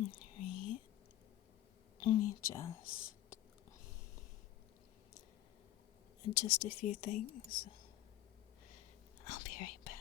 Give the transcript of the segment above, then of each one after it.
Alright. Let me just adjust a few things. I'll be right back.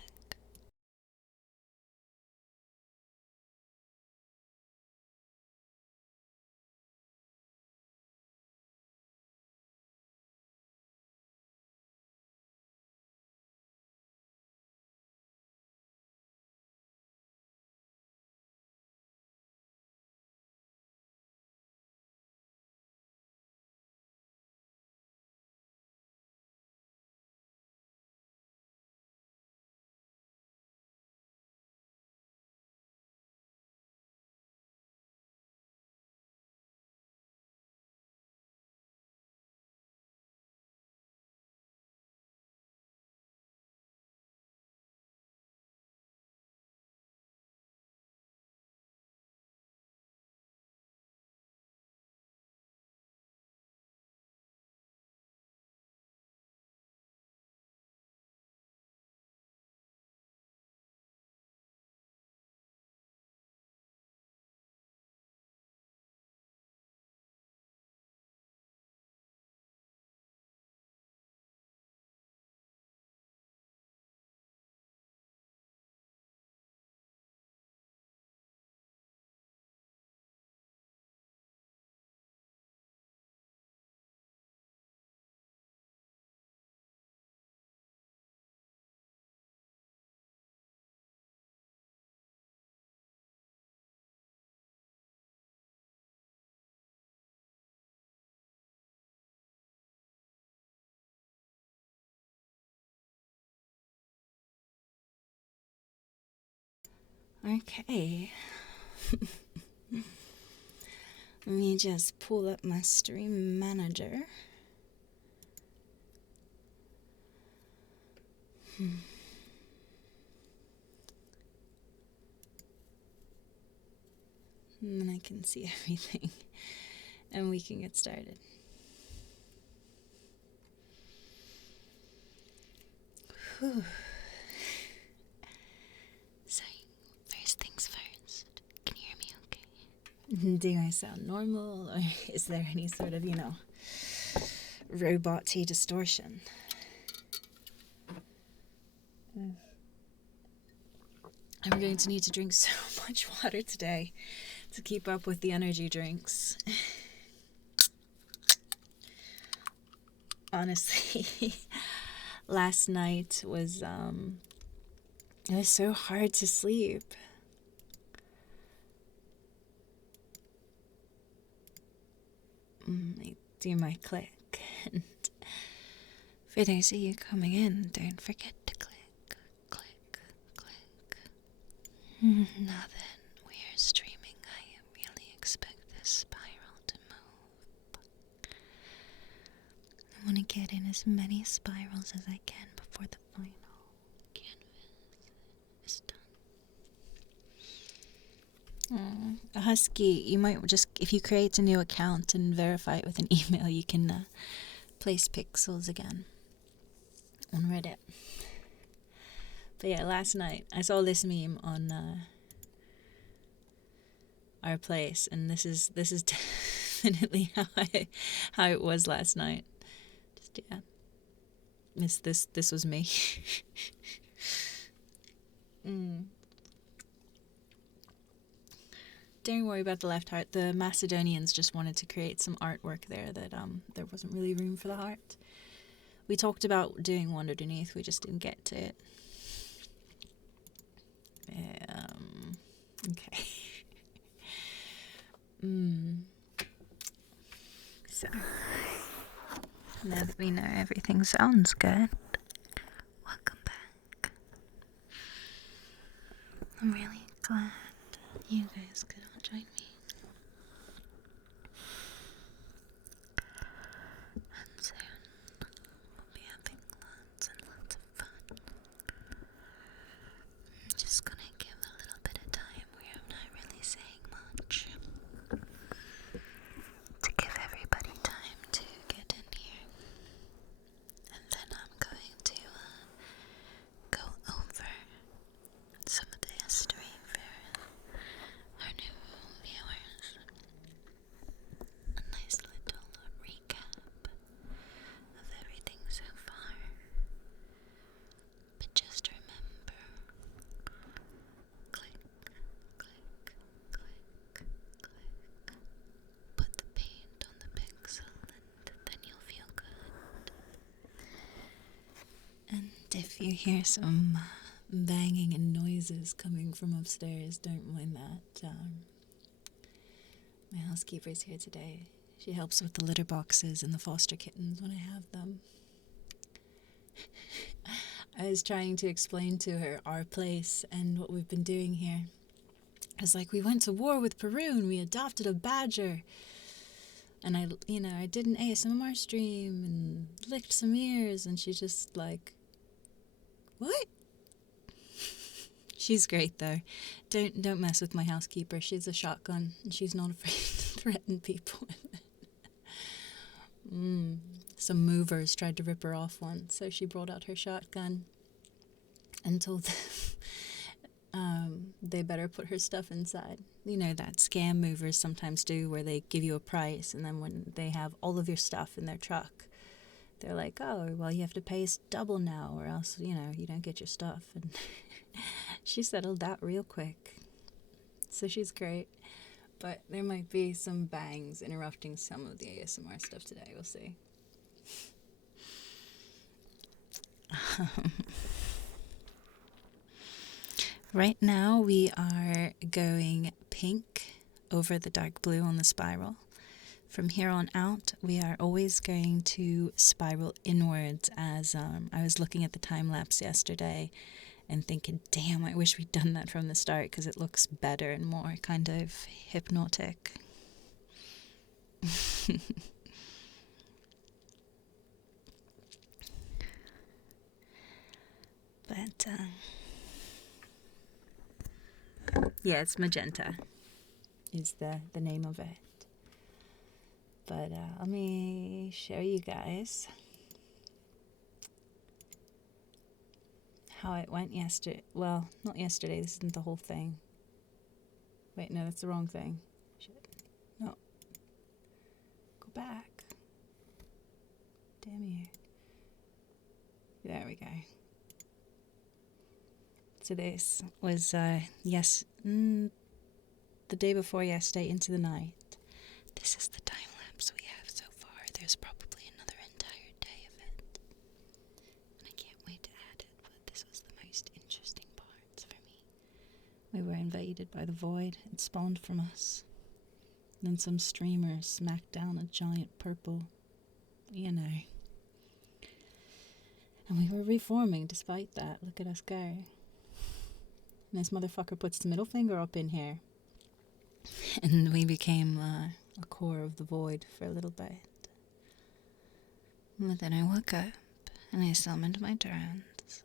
Okay. Let me just pull up my stream manager. And then I can see everything. And we can get started. Whew. So, first things first. Can you hear me okay? Do I sound normal, or is there any sort of, robot-y distortion? I'm going to need to drink so much water today to keep up with the energy drinks. Honestly, last night was, it was so hard to sleep. I do my click, and for those of you coming in, don't forget to click, click, click. Now that we are streaming, I really expect this spiral to move. I want to get in as many spirals as I can before the final canvas is done. A Husky, you might just, if you create a new account and verify it with an email, you can place pixels again on Reddit. But yeah, last night I saw this meme on our place, and this is definitely how it was last night. Just yeah, this was me. Don't worry about the left heart. The Macedonians just wanted to create some artwork there that there wasn't really room for the heart. We talked about doing one underneath, we just didn't get to it. Okay. So, now that we know everything sounds good, welcome back. I'm really glad you guys could all join me. And soon, we'll be having lots and lots of fun. I'm just gonna give a little bit of time where I'm not really saying much, to give everybody time to get in here. And then I'm going to go over some of the history for our new if you hear some banging and noises coming from upstairs, don't mind that. My housekeeper's here today. She helps with the litter boxes and the foster kittens when I have them. I was trying to explain to her our place and what we've been doing here. I was like, we went to war with Peru and we adopted a badger. And I did an ASMR stream and licked some ears, and she's just like, what? She's great though. Don't mess with my housekeeper. She's a shotgun and she's not afraid to threaten people. Some movers tried to rip her off once, so she brought out her shotgun and told them they better put her stuff inside. You know that scam movers sometimes do, where they give you a price and then when they have all of your stuff in their truck, they're like, oh, well, you have to pay us double now or else, you don't get your stuff. And she settled that real quick. So she's great. But there might be some bangs interrupting some of the ASMR stuff today. We'll see. Right now we are going pink over the dark blue on the spiral. From here on out, we are always going to spiral inwards, as I was looking at the time lapse yesterday and thinking, damn, I wish we'd done that from the start because it looks better and more kind of hypnotic. But, yeah, it's magenta is the name of it. But let me show you guys how it went yesterday. Well, not yesterday. This isn't the whole thing. Wait, no, that's the wrong thing. Shit. No. Go back. Damn you. There we go. So this was, the day before yesterday into the night. This is the time lapse we have so far. There's probably another entire day of it. And I can't wait to add it, but this was the most interesting parts for me. We were invaded by the void. It spawned from us. Then some streamer smacked down a giant purple, And we were reforming despite that. Look at us go. And this motherfucker puts the middle finger up in here. And we became a core of the void for a little bit. But then I woke up and I summoned my drones.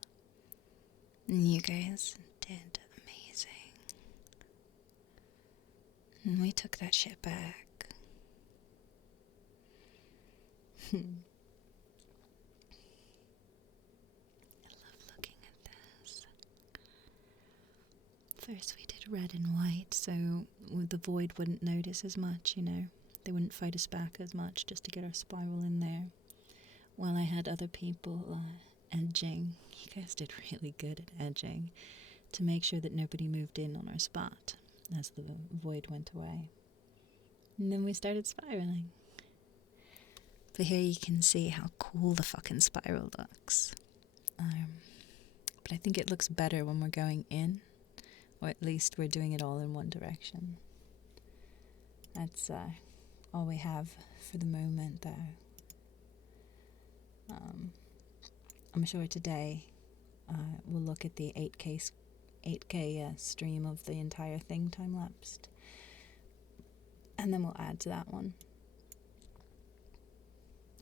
And you guys did amazing. And we took that shit back. I love looking at this. First we did red and white, so the void wouldn't notice as much, They wouldn't fight us back as much just to get our spiral in there. While I had other people edging. You guys did really good at edging to make sure that nobody moved in on our spot as the void went away. And then we started spiraling. But here you can see how cool the fucking spiral looks. But I think it looks better when we're going in. Or at least we're doing it all in one direction. That's all we have for the moment, though. I'm sure today we'll look at the 8K stream of the entire thing time-lapsed. And then we'll add to that one.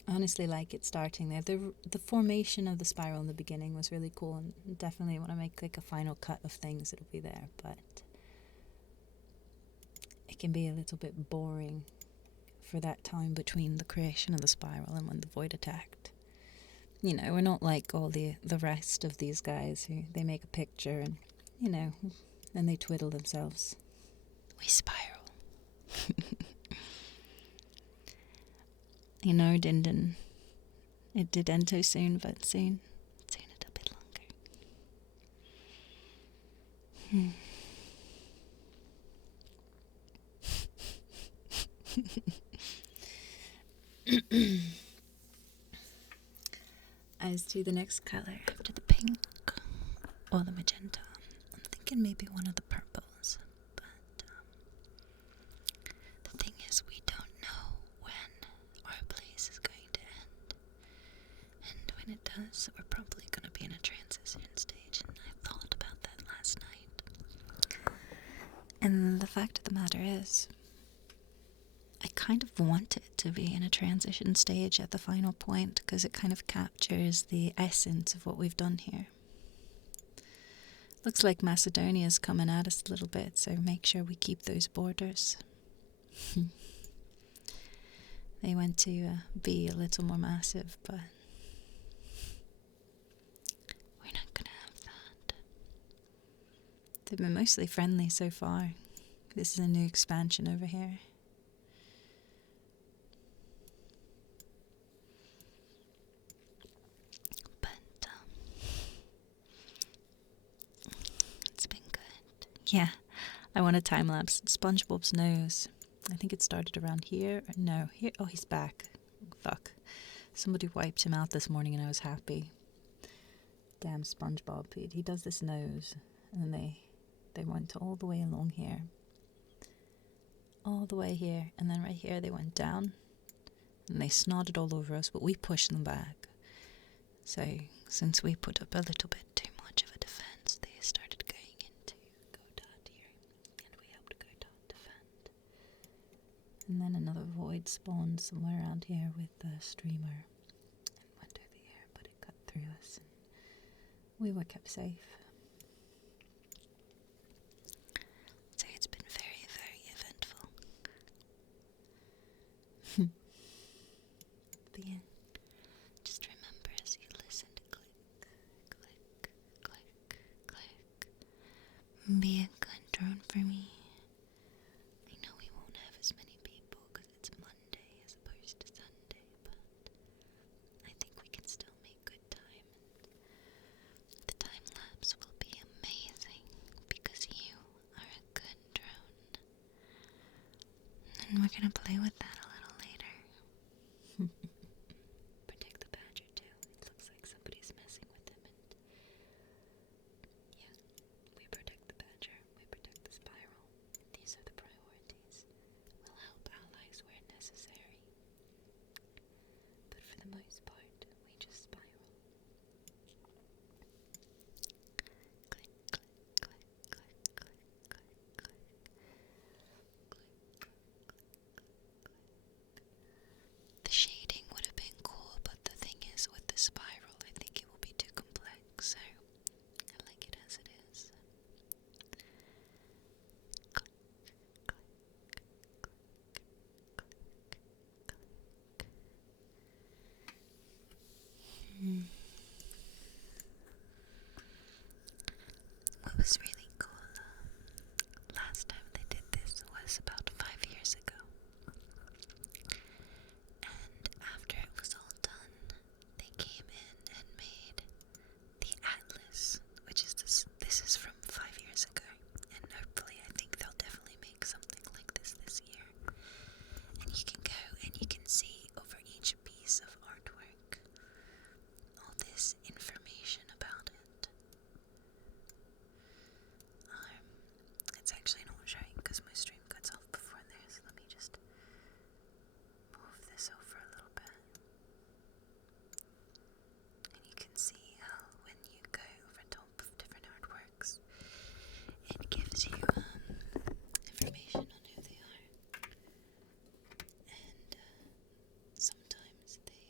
I honestly like it starting there. The formation of the spiral in the beginning was really cool, and definitely when I make like a final cut of things, it'll be there, but it can be a little bit boring for that time between the creation of the spiral and when the void attacked. We're not like all the rest of these guys who they make a picture and, then they twiddle themselves. We spiral. It did end so soon, but soon a bit longer. As to the next color after the pink. pink or the magenta. I'm thinking maybe one of the purples, but the thing is we don't know when our place is going to end. And when it does, we're probably going to be in a transition stage, and I thought about that last night. And the fact of the matter is, I kind of want it to be in a transition stage at the final point, because it kind of captures the essence of what we've done here. Looks like Macedonia's coming at us a little bit, so make sure we keep those borders. They want to be a little more massive, but we're not gonna have that. They've been mostly friendly so far. This is a new expansion over here. But it's been good. Yeah, I want a time lapse. SpongeBob's nose. I think it started around here. No, here. Oh, he's back. Fuck. Somebody wiped him out this morning and I was happy. Damn SpongeBob. He does this nose. And they went all the way along here. All the way here. And then right here they went down. And they snotted all over us, but we pushed them back. So, since we put up a little bit too much of a defense, they started going into Godot here. And we helped Godot defend. And then another void spawned somewhere around here with the streamer and went over here, but it cut through us and we were kept safe. So it's been very, very eventful. But yeah, just remember as you listen to click, click, click, click. Be a good drone for me. I know we won't have as many people because it's Monday as opposed to Sunday, but I think we can still make good time. And the time lapse will be amazing because you are a good drone. And we're gonna play with that a little later. Protect the badger too. It looks like somebody's messing with him, and yeah, we protect the badger, we protect the spiral. These are the priorities. We'll help allies where necessary. But for the most part, we just spiral. Click, click, click, click, click, click, click. The shading would have been cool, but the thing is, with the spiral, I think it will be too complex, so I like it as it is. Click, click, click, click, click. What was really cool, last time they did this was about 5 years ago. And after it was all done, they came in and made the Atlas, which is this is from 5 years ago. And hopefully, I think they'll definitely make something like this year. And you can go and you can see over each piece of artwork all this information about it. It's actually not showing because my stream cuts off before this. Let me just move this over a little bit. And you can see how when you go over top of different artworks, it gives you information on who they are. And sometimes they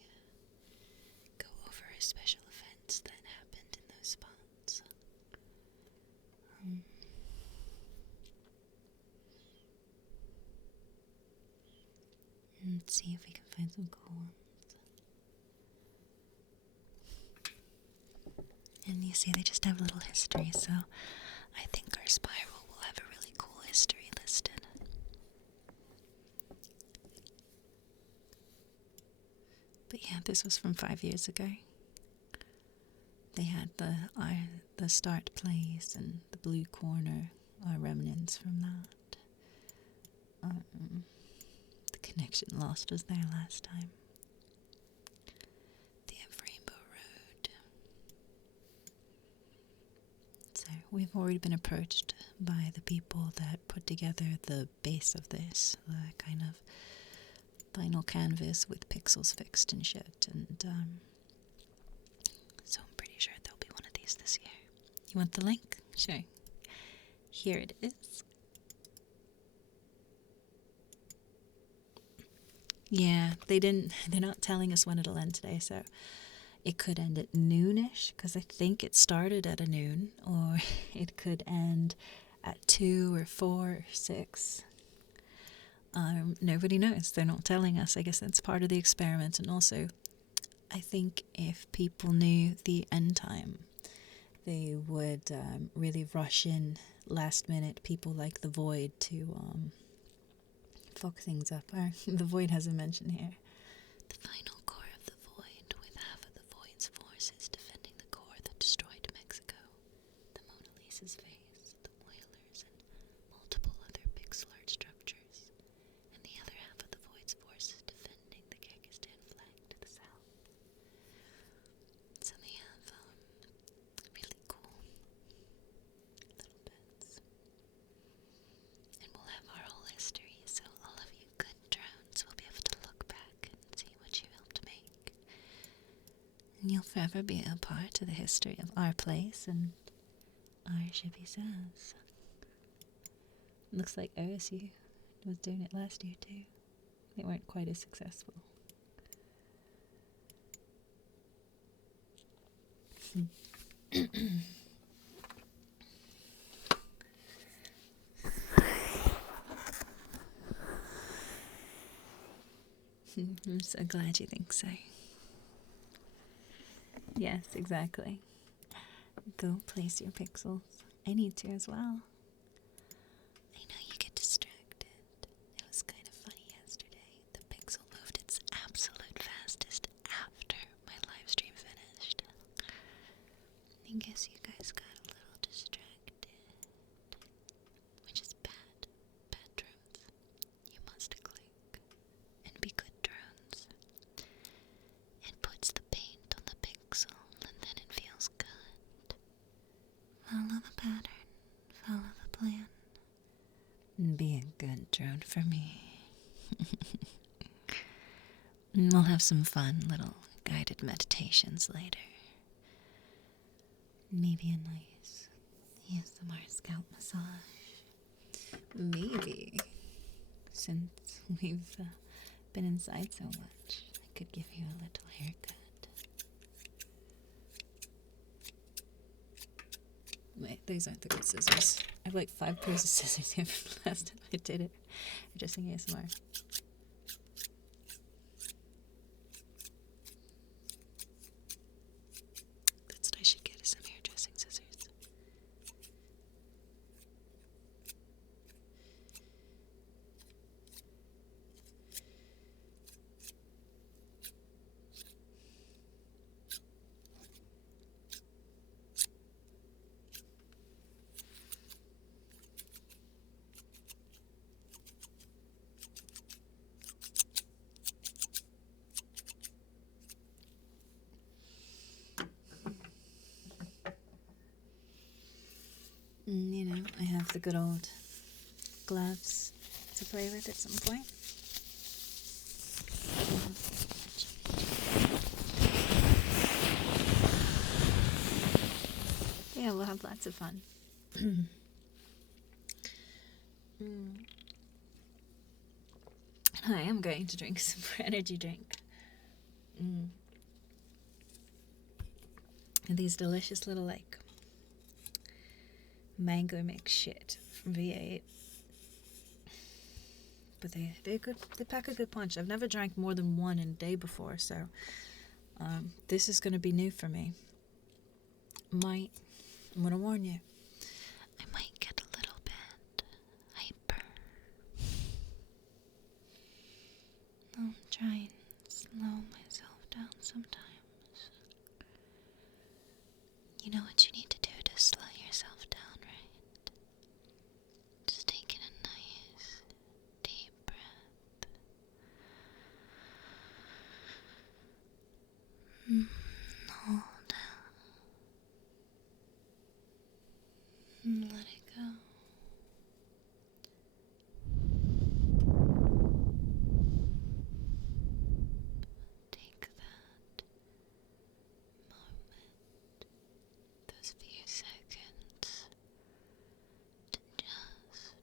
go over special events that happened in those spots. Let's see if we can find some cool ones. And you see they just have a little history, so I think our spiral will have a really cool history listed. But yeah, this was from 5 years ago. They had the start place and the blue corner are remnants from that. The connection lost us there last time. They have Rainbow Road. we've already been approached by the people that put together the base of this, the kind of vinyl canvas with pixels fixed and shit, and so I'm pretty sure there'll be one of these this year. You want the link? Sure. Here it is. Yeah, they're not telling us when it'll end today, so it could end at noonish, because I think it started at a noon, or it could end at 2 or 4 or 6. Nobody knows. They're not telling us. I guess that's part of the experiment. And also, I think if people knew the end time, they would really rush in last minute, people like the Void, to fuck things up. The Void has a mention here. The final core of the Void, with half of the Void's forces defending the core that destroyed Mexico, the Mona Lisa's face, the whalers, and multiple other pixel art structures, and the other half of the Void's forces defending the Kyrgyzstan flag to the south. So they have really cool little bits. And we'll have our whole history, so all of you good drones will be able to look back and see what you helped make. And you'll forever be a part of the history of our place and our ShibbySays. Looks like OSU was doing it last year too. They weren't quite as successful. I'm so glad you think so. Yes, exactly. Go place your pixels. I need to as well. I know you get distracted. It was kind of funny yesterday. The pixel moved its absolute fastest after my live stream finished. I guess you guys got a little distracted. Which is bad. Bad drones. You must click and be good drones. It puts the paint on the pixel and then it feels good. Follow the pattern. Follow the plan. Be a good drone for me. We'll have some fun little guided meditations later. Maybe a nice ASMR scalp massage. Maybe, since we've been inside so much, I could give you a little haircut. Wait, these aren't the good scissors. I have like 5 pairs of scissors here from the last time I did it. Just in ASMR. That's what I should get, is some hairdressing scissors. You know, I have the good old gloves to play with at some point. Yeah, we'll have lots of fun. I am going to drink some more energy drink. And these delicious little, like, mango mix shit from V8. But they're good. They pack a good punch. I've never drank more than one in a day before, so this is going to be new for me. I'm going to warn you. I might get a little bit hyper. I'm trying to slow myself down sometimes. You know what you need to do to slow yourself down, right? Just take in a nice deep breath. Hold out. And let it go. Take that moment, those few seconds, to just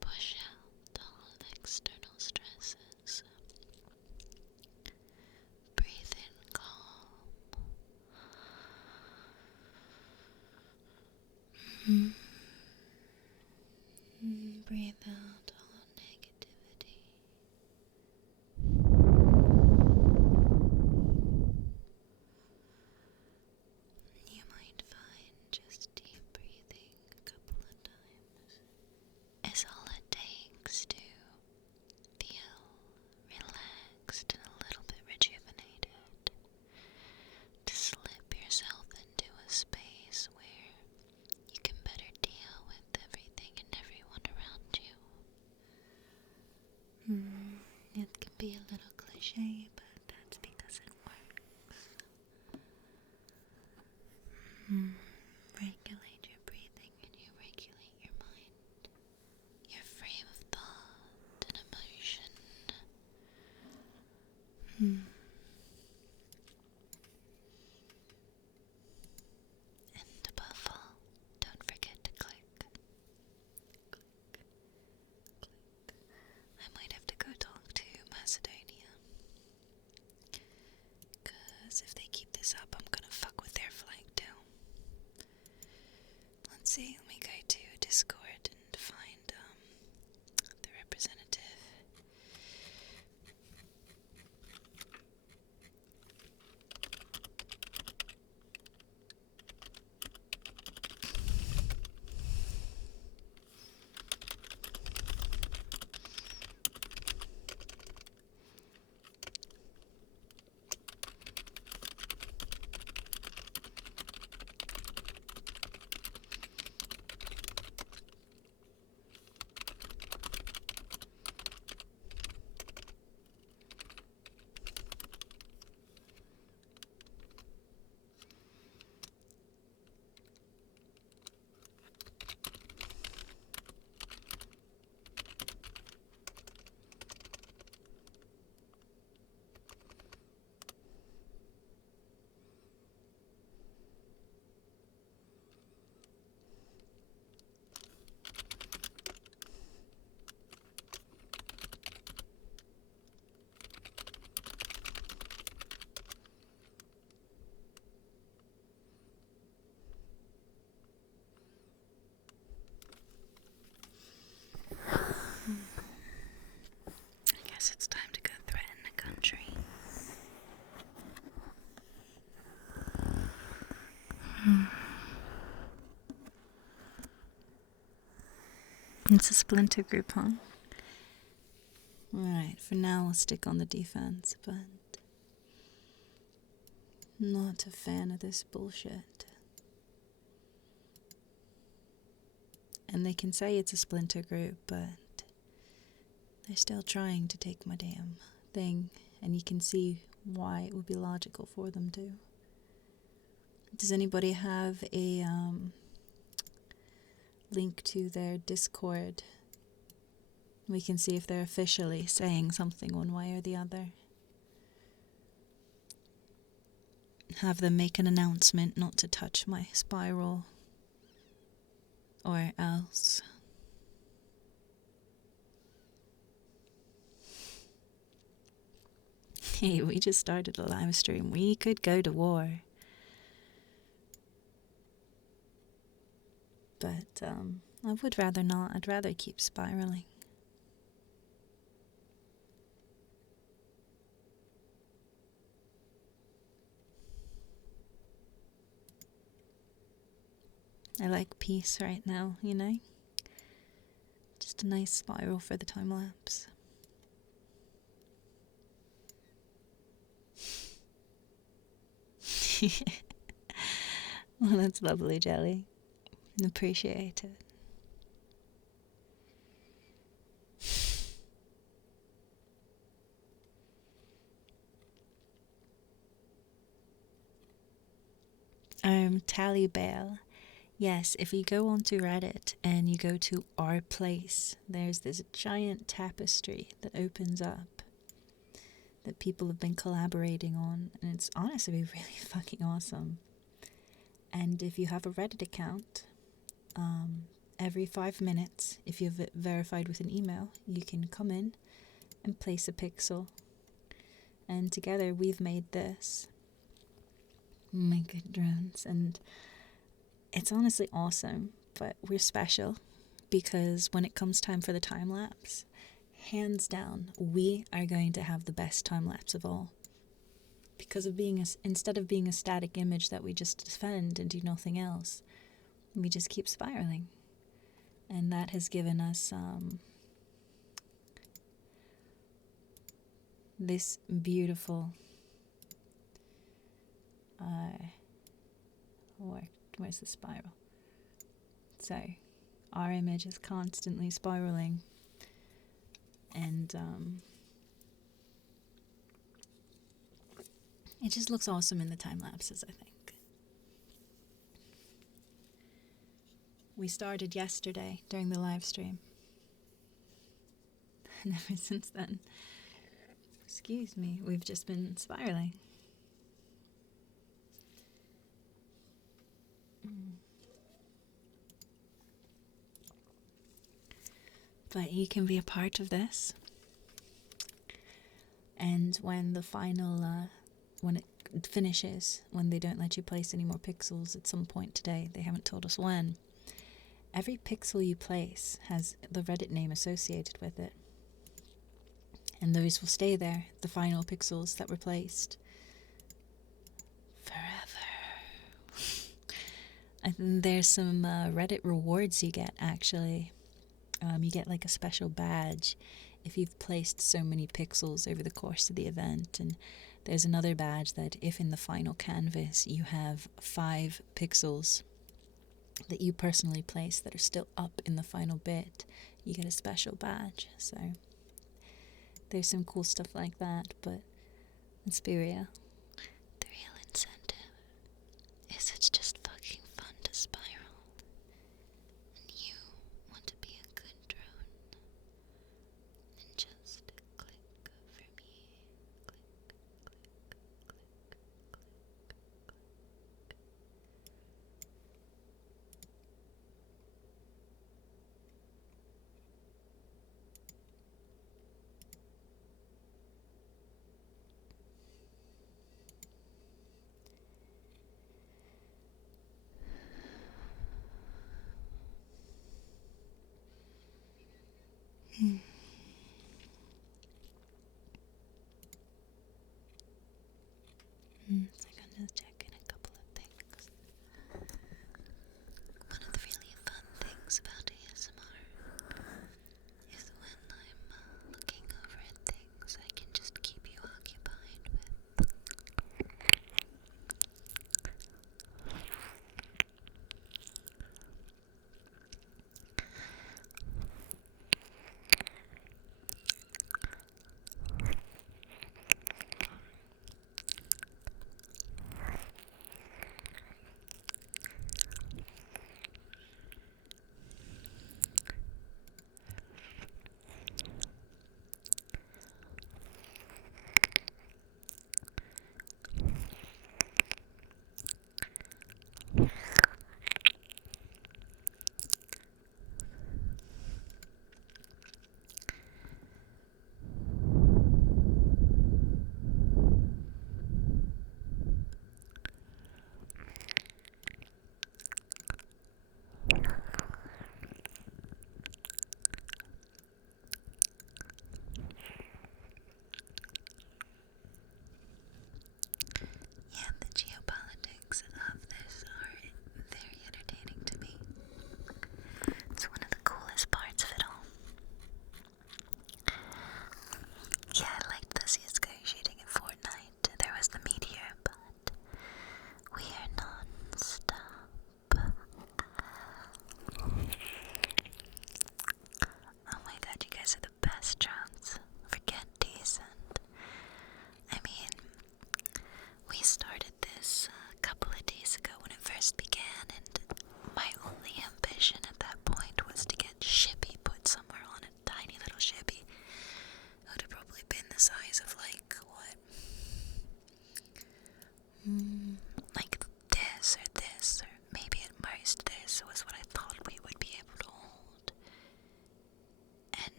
push out all the external stresses. Breathe in calm. Breathe out all negativity. You might find just deep breathing a couple of times is all it takes to feel relaxed and a little bit rejuvenated, to slip yourself into a space where you can better deal with everything and everyone around you. It can be a little cliche, but that's because it works. Regulate your breathing and you regulate your mind, your frame of thought and emotion. And above all, don't forget to click. I might have to go talk to Macedonia, because if they keep this up, I'm gonna fuck with their flag too. Let's see, let me go to Discord and find the representative. I guess it's time to go threaten the country. It's a splinter group, huh? Alright, for now I'll stick on the defense, but not a fan of this bullshit. And they can say it's a splinter group, but they're still trying to take my damn thing, and you can see why it would be logical for them to. Does anybody have a link to their Discord? We can see if they're officially saying something one way or the other. Have them make an announcement not to touch my spiral, or else. Hey, we just started a live stream. We could go to war. But I would rather not. I'd rather keep spiraling. I like peace right now, you know? Just a nice spiral for the time lapse. Well, that's lovely, Jelly. Appreciate it. Tally Bell. Yes, if you go onto Reddit and you go to Our Place, there's this giant tapestry that opens up that people have been collaborating on, and it's honestly really fucking awesome. And if you have a Reddit account, every 5 minutes, if you've verified with an email, you can come in and place a pixel. And together we've made this. My good drones. And it's honestly awesome, but we're special because when it comes time for the time lapse, hands down, we are going to have the best time lapse of all. Because of being instead of being a static image that we just defend and do nothing else, we just keep spiraling. And that has given us this beautiful where's the spiral? So our image is constantly spiraling, and it just looks awesome in the time lapses, I think. We started yesterday during the live stream, and ever since then, excuse me, we've just been spiraling. But you can be a part of this. And when the final, when it finishes, when they don't let you place any more pixels at some point today, they haven't told us when, every pixel you place has the Reddit name associated with it. And those will stay there, the final pixels that were placed, forever. And there's some Reddit rewards you get, actually. You get like a special badge if you've placed so many pixels over the course of the event, and there's another badge that if in the final canvas you have 5 pixels that you personally place that are still up in the final bit, you get a special badge. So there's some cool stuff like that, but let's be real. The real incentive is it's just fucking fun to spiral. And you want to be a good drone. And just click for me. Click, click, click, click.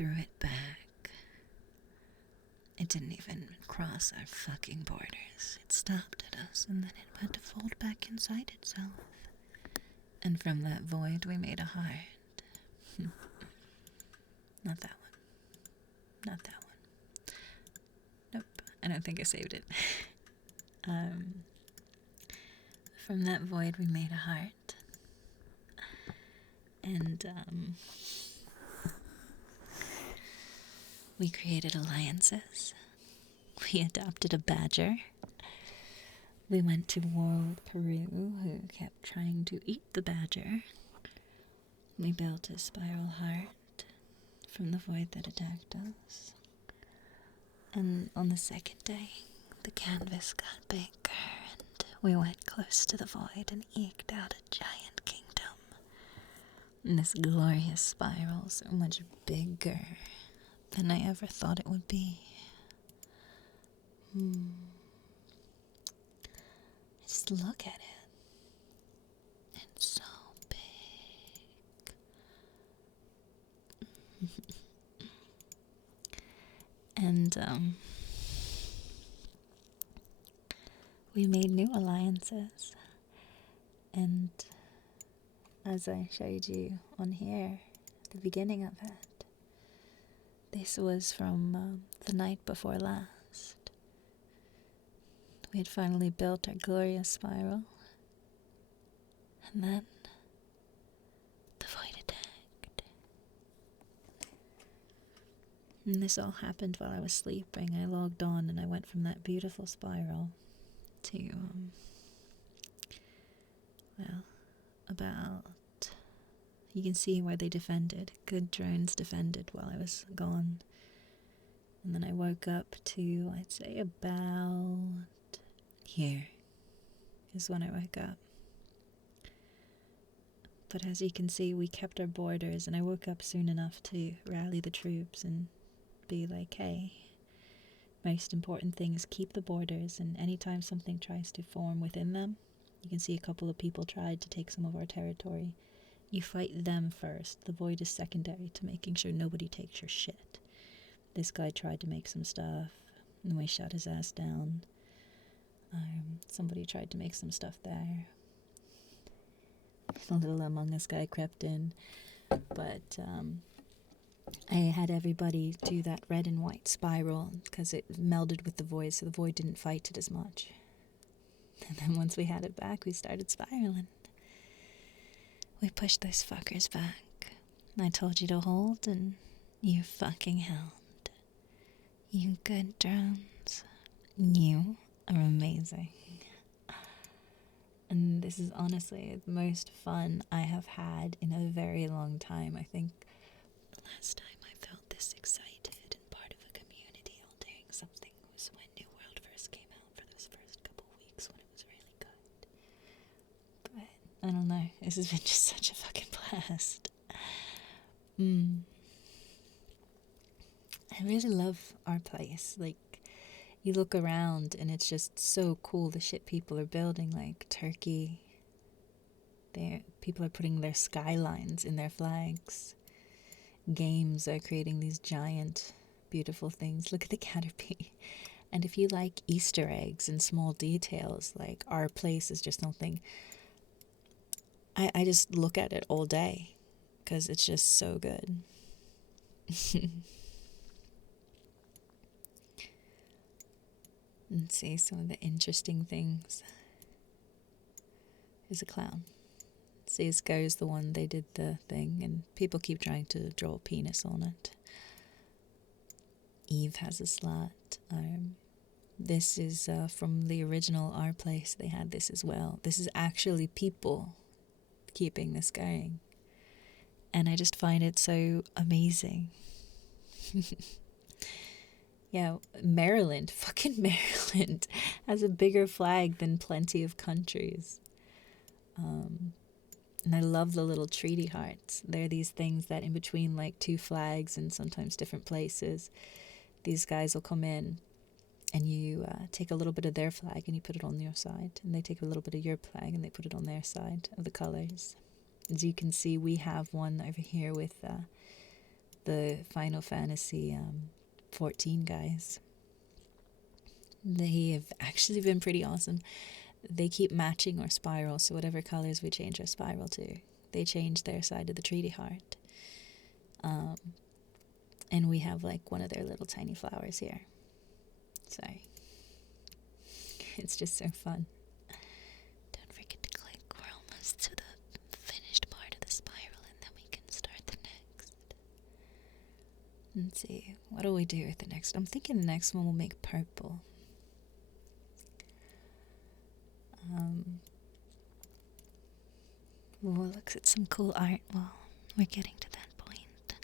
threw it back. It didn't even cross our fucking borders. It stopped at us, and then it went to fold back inside itself. And from that void, we made a heart. Not that one. Not that one. Nope, I don't think I saved it. From that void, we made a heart. And, we created alliances. We adopted a badger. We went to war with Peru, who kept trying to eat the badger. We built a spiral heart from the void that attacked us. And on the second day, the canvas got bigger, and we went close to the void and eked out a giant kingdom. And this glorious spiral, so much bigger than I ever thought it would be. Just look at it. It's so big. And, we made new alliances. And as I showed you on here, the beginning of it, this was from the night before last. We had finally built our glorious spiral. And then the void attacked. And this all happened while I was sleeping. I logged on and I went from that beautiful spiral to, well, about, you can see where they defended. Good drones defended while I was gone. And then I woke up to, I'd say about here is when I woke up. But as you can see, we kept our borders, and I woke up soon enough to rally the troops and be like, hey, most important thing is keep the borders, and anytime something tries to form within them, you can see a couple of people tried to take some of our territory. You fight them first. The void is secondary to making sure nobody takes your shit. This guy tried to make some stuff, and we shot his ass down. Somebody tried to make some stuff there. A little Among Us guy crept in, but I had everybody do that red and white spiral because it melded with the void, so the void didn't fight it as much. And then once we had it back, we started spiraling. We pushed those fuckers back. I told you to hold, and you fucking held. You good drones. You are amazing. And this is honestly the most fun I have had in a very long time. I think the last time I felt this excited and part of a community all doing something was when New World first came out for those first couple of weeks when it was really good. But I don't know. This has been just such a fucking blast. I really love our place. Like, you look around and it's just so cool the shit people are building, like Turkey. People are putting their skylines in their flags. Games are creating these giant, beautiful things. Look at the Caterpie. And if you like Easter eggs and small details, like our place is just something, I just look at it all day because it's just so good. And see some of the interesting things. Here's a clown. See, this guy's the one, they did the thing, and people keep trying to draw a penis on it. Eve has a slut. This is from the original Our Place. They had this as well. This is actually people keeping this going. And I just find it so amazing. Yeah, Maryland, fucking Maryland, has a bigger flag than plenty of countries. And I love the little treaty hearts. They're these things that in between like two flags and sometimes different places, these guys will come in and you take a little bit of their flag and you put it on your side. And they take a little bit of your flag and they put it on their side of the colors. As you can see, we have one over here with the Final Fantasy 14 guys. They have actually been pretty awesome. They keep matching our spiral, so whatever colors we change our spiral to, they change their side of the treaty heart. And we have like one of their little tiny flowers here. So it's just so fun. Don't forget to click. We're almost to the finished part of the spiral, and then we can start the next. Let's see, what do we do with the next? I'm thinking the next one will make purple. We'll look at some cool art while we're getting to that point.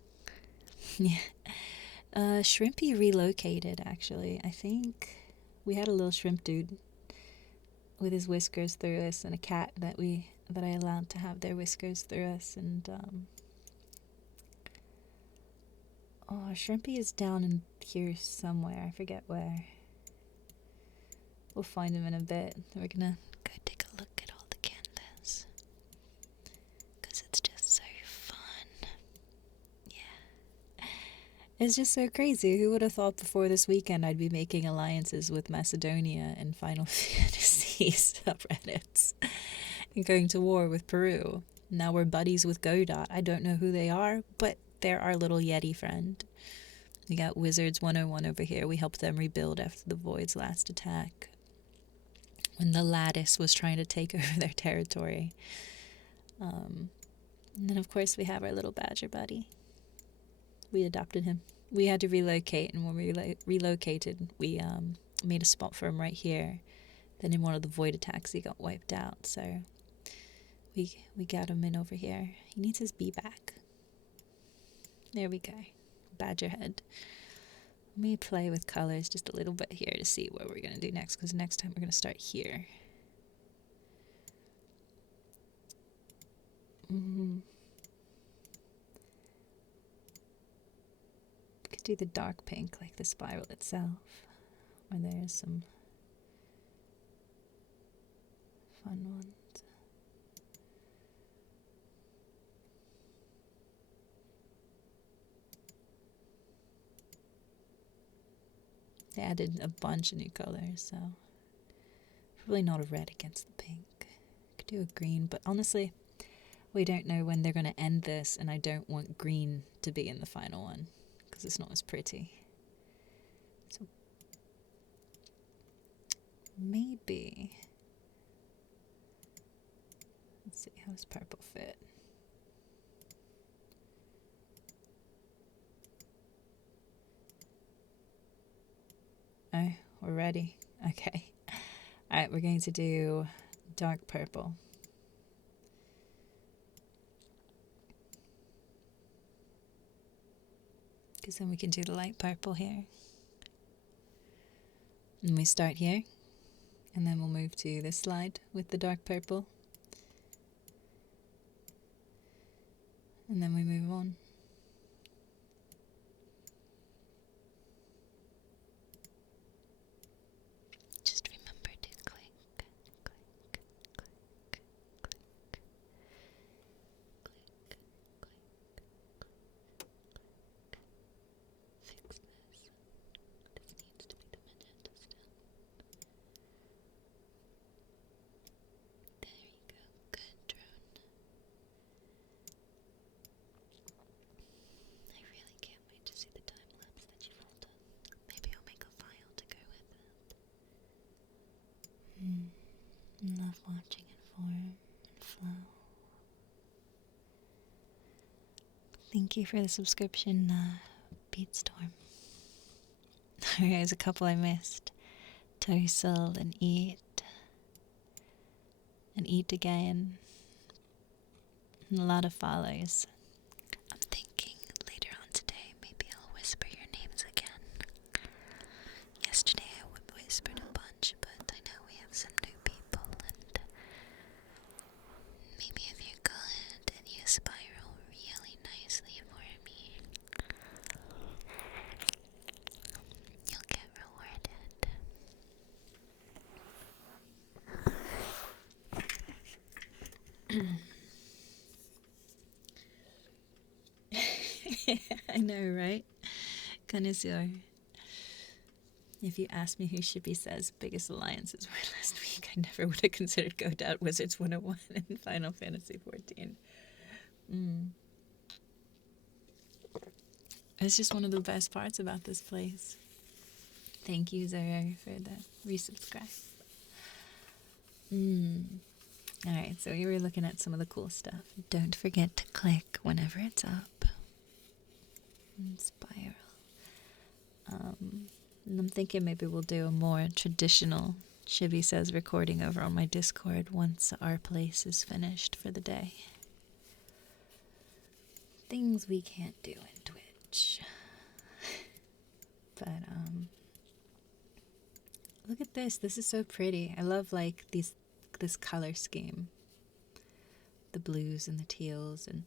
Yeah. Shrimpy relocated, actually. I think we had a little shrimp dude with his whiskers through us, and a cat that I allowed to have their whiskers through us, and Shrimpy is down in here somewhere. I forget where. We'll find him in a bit. We're gonna go take a look at all the canvas, because it's just so fun. Yeah. It's just so crazy. Who would have thought before this weekend I'd be making alliances with Macedonia and Final Fantasy subreddits and going to war with Peru? Now we're buddies with Godot. I don't know who they are, but they're our little Yeti friend. We got Wizards 101 over here. We helped them rebuild after the Void's last attack, when the Lattice was trying to take over their territory. And then, of course, we have our little badger buddy. We adopted him. We had to relocate, and when we relocated, we made a spot for him right here. Then in one of the Void attacks, he got wiped out, so we got him in over here. He needs his bee back. There we go. Badger head. Let me play with colors just a little bit here to see what we're going to do next, because next time we're going to start here. Could do the dark pink like the spiral itself, or there's some fun ones. They added a bunch of new colors, so probably not a red against the pink. Could do a green, but honestly, we don't know when they're going to end this, and I don't want green to be in the final one, because it's not as pretty. So maybe, let's see, how does purple fit? Oh, we're ready. Okay. Alright, we're going to do dark purple. Because then we can do the light purple here. And we start here. And then we'll move to this slide with the dark purple. And then we move on. Just remember to click, click, click, click, click, click, fix this. This needs to be the magenta still. There you go. Good, drone. I really can't wait to see the time lapse that you've all done. Maybe I'll make a file to go with it. Love watching it form and flow. Thank you for the subscription, Beatstorm. There's a couple I missed. Tosil and Eat again. And a lot of follows. I'm thinking later on today maybe I'll whisper your names again. Yesterday I whispered a bunch, but I know we have some new people, and maybe if you're good and you spiral really nicely for me, you'll get rewarded. I know, right? Connoisseur. If you asked me who ShibbySays' biggest alliances were last week, I never would have considered Go Doubt Wizards 101 and Final Fantasy 14. It's just one of the best parts about this place. Thank you, Zero, for the resubscribe. Alright, so we were looking at some of the cool stuff. Don't forget to click whenever it's up. Spiral. And I'm thinking maybe we'll do a more traditional ShibbySays recording over on my Discord once our place is finished for the day. Things we can't do in Twitch. But look at this. This is so pretty. I love like this color scheme. The blues and the teals, and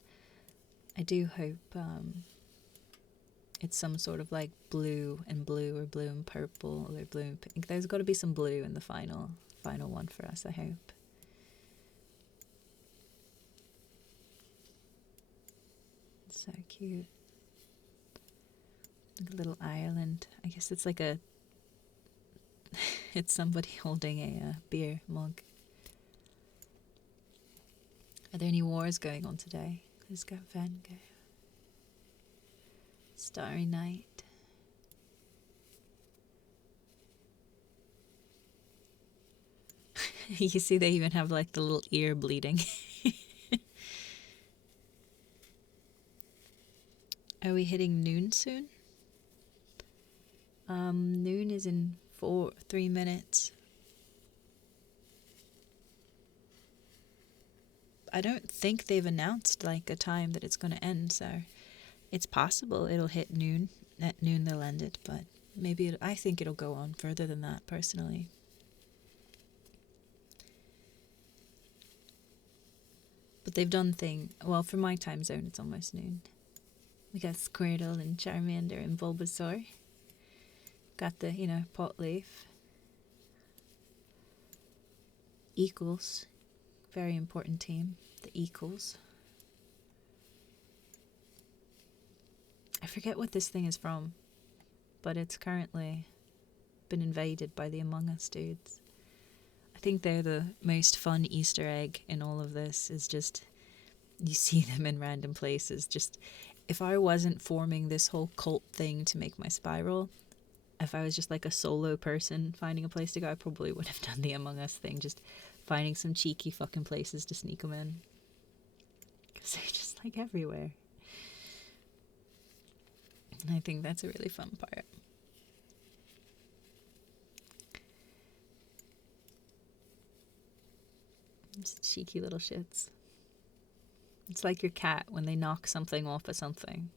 I do hope it's some sort of like blue and blue, or blue and purple, or blue and pink. There's got to be some blue in the final one for us, I hope. So cute. Like a little island. I guess it's like it's somebody holding a beer mug. Are there any wars going on today? Who's got Van Gogh? Starry Night. You see they even have like the little ear bleeding. Are we hitting noon soon? Noon is in 3 minutes. I don't think they've announced like a time that it's going to end, so it's possible it'll hit noon. At noon they'll end it, but maybe I think it'll go on further than that, personally. But they've done well, for my time zone it's almost noon. We got Squirtle and Charmander and Bulbasaur. Got the, pot leaf. Equals. Very important team. The Equals. I forget what this thing is from, but it's currently been invaded by the Among Us dudes. I think they're the most fun Easter egg in all of this, is just you see them in random places. Just if I wasn't forming this whole cult thing to make my spiral, if I was just like a solo person finding a place to go, I probably would have done the Among Us thing, just finding some cheeky fucking places to sneak them in. Because they're just like everywhere. And I think that's a really fun part. Just cheeky little shits. It's like your cat when they knock something off of something.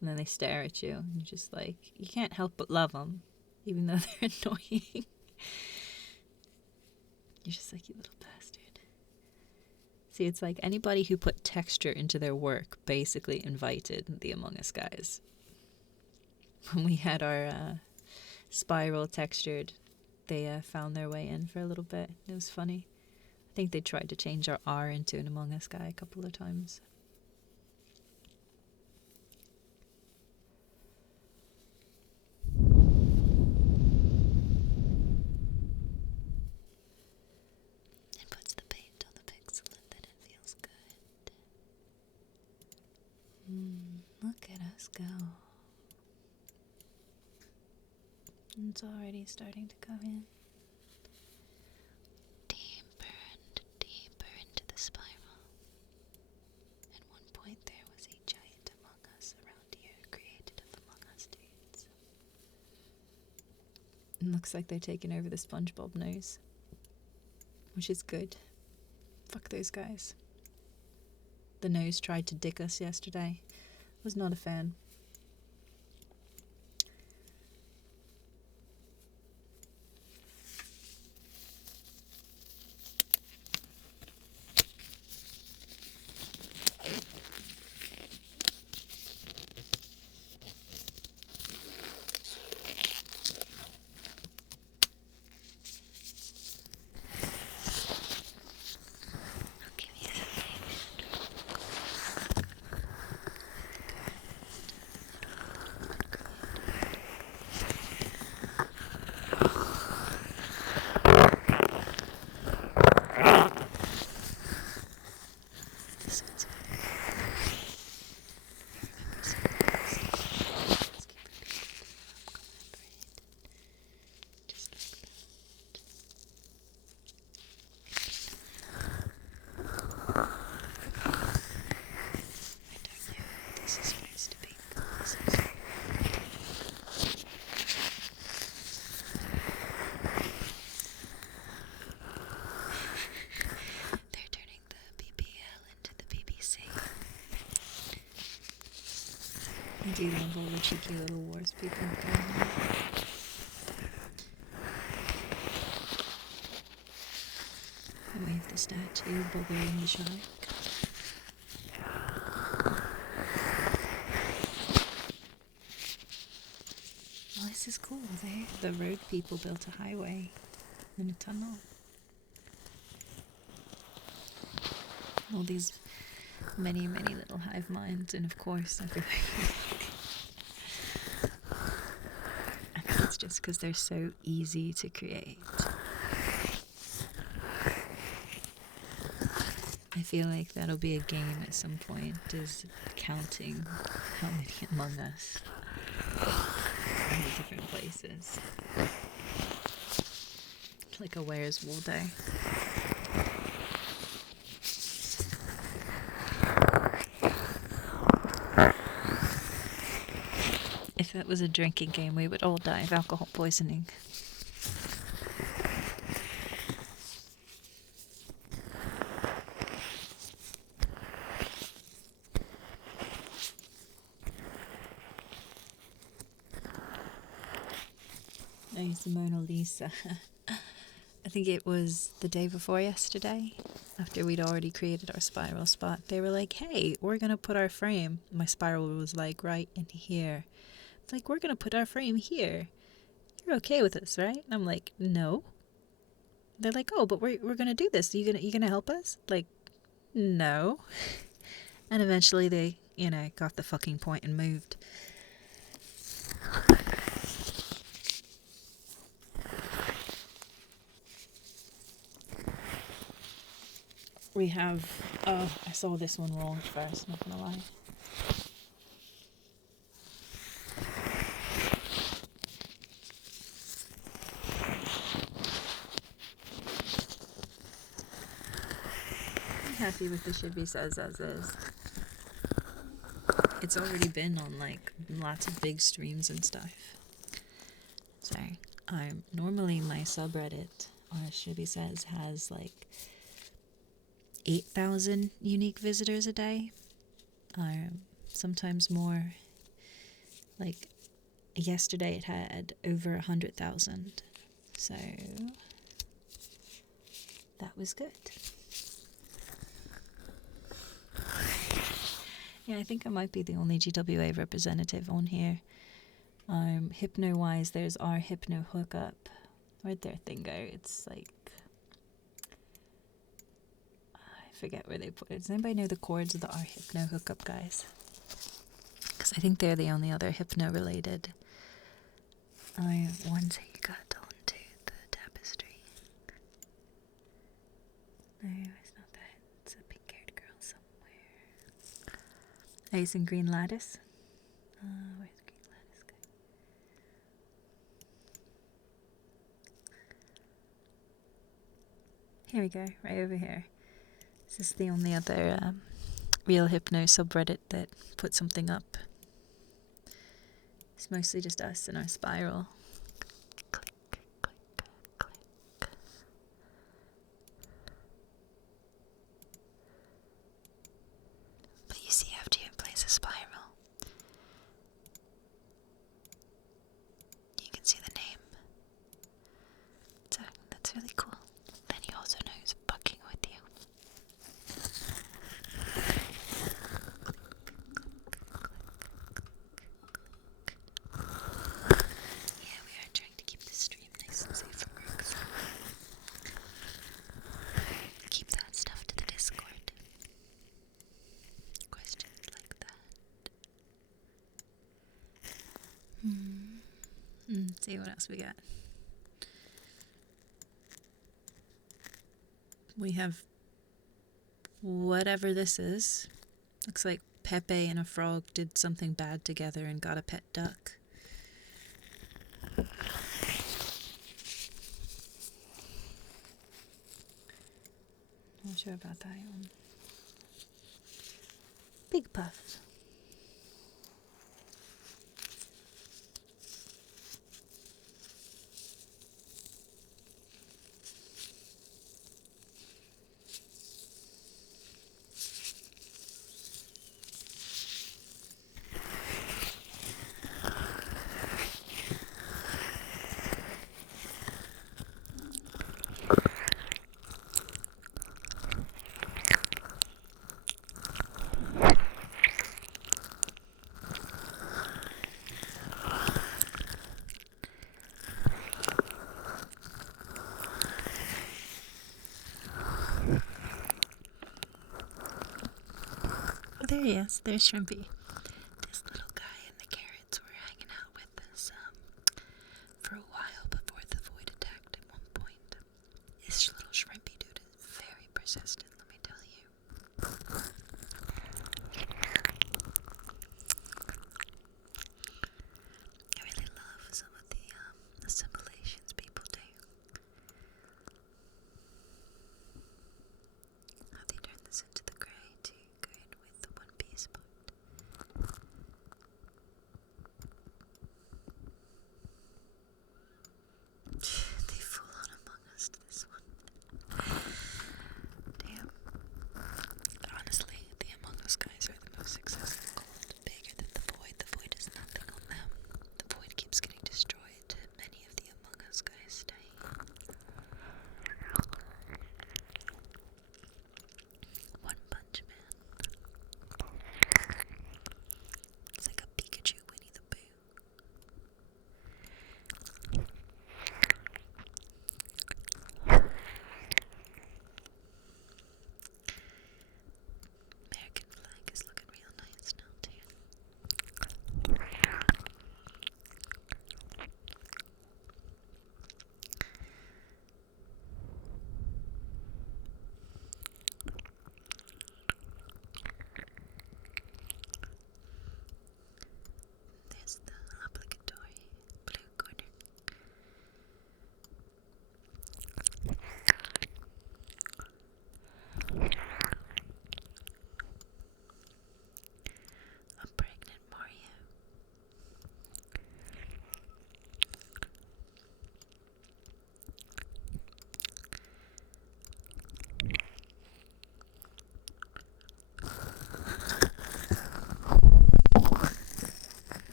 And then they stare at you. And you're just like, you can't help but love them. Even though they're annoying. You're just like, you little bastard. See, it's like anybody who put texture into their work basically invited the Among Us guys. When we had our spiral textured, they found their way in for a little bit. It was funny. I think they tried to change our R into an Among Us guy a couple of times. It puts the paint on the pixel and then it feels good. Look at us go. It's already starting to come in. Deeper and deeper into the spiral. At one point there was a giant Among Us around here, created of Among Us dudes. It looks like they're taking over the SpongeBob nose. Which is good. Fuck those guys. The nose tried to dick us yesterday. Was not a fan. dealing with all the cheeky little wars people have going on. And we have the statue bothering the shark. Well, this is cool. The road people built a highway and a tunnel. All these many, many little hive minds, and of course everywhere. I think it's just because they're so easy to create. I feel like that'll be a game at some point, is counting how many among us in different places. Like a Where's Waldo. If that was a drinking game, we would all die of alcohol poisoning. There's the Mona Lisa. I think it was the day before yesterday, after we'd already created our spiral spot. They were like, hey, we're going to put our frame. My spiral was like right in here. It's like, we're going to put our frame here. You're okay with this, right? And I'm like, no. They're like, oh, but we're going to do this. You gonna help us? Like, no. And eventually they, got the fucking point and moved. We have, I saw this one wrong first, not gonna lie. I'm happy with the ShibbySays as is. It's already been on like lots of big streams and stuff. So, normally my subreddit, ShibbySays, has like 8,000 unique visitors a day, sometimes more. Like yesterday it had over 100,000, so that was good. Yeah, I think I might be the only GWA representative on here. Hypno-wise, there's our Hypno hookup. Where'd their thing go? It's like, forget where they put it. Does anybody know the chords of the R Hypno hookup, guys? Because I think they're the only other Hypno related ones he got onto the tapestry. No, it's not that. It's a pink-haired girl somewhere. Ice and Green Lattice. Where's Green Lattice go? Here we go, right over here. This is the only other real Hypno subreddit that put something up. It's mostly just us and our spiral. Click, click, click. But you see, after you place a spiral, you can see the name. So that's really cool. Then you also know who's fucking with you. Yeah, we are trying to keep the stream nice and safe from works. Keep that stuff to the Discord. Questions like that. Let's see what else we got. We have whatever this is. Looks like Pepe and a frog did something bad together and got a pet duck. Not sure about that one. Big Puff. Yes, there's Shrimpy. This little guy and the carrots were hanging out with us for a while before the void attacked at one point. This little Shrimpy dude is very persistent, let me tell you. I really love some of the assimilations people do. How they turn this into the grey to go in with the one piece part.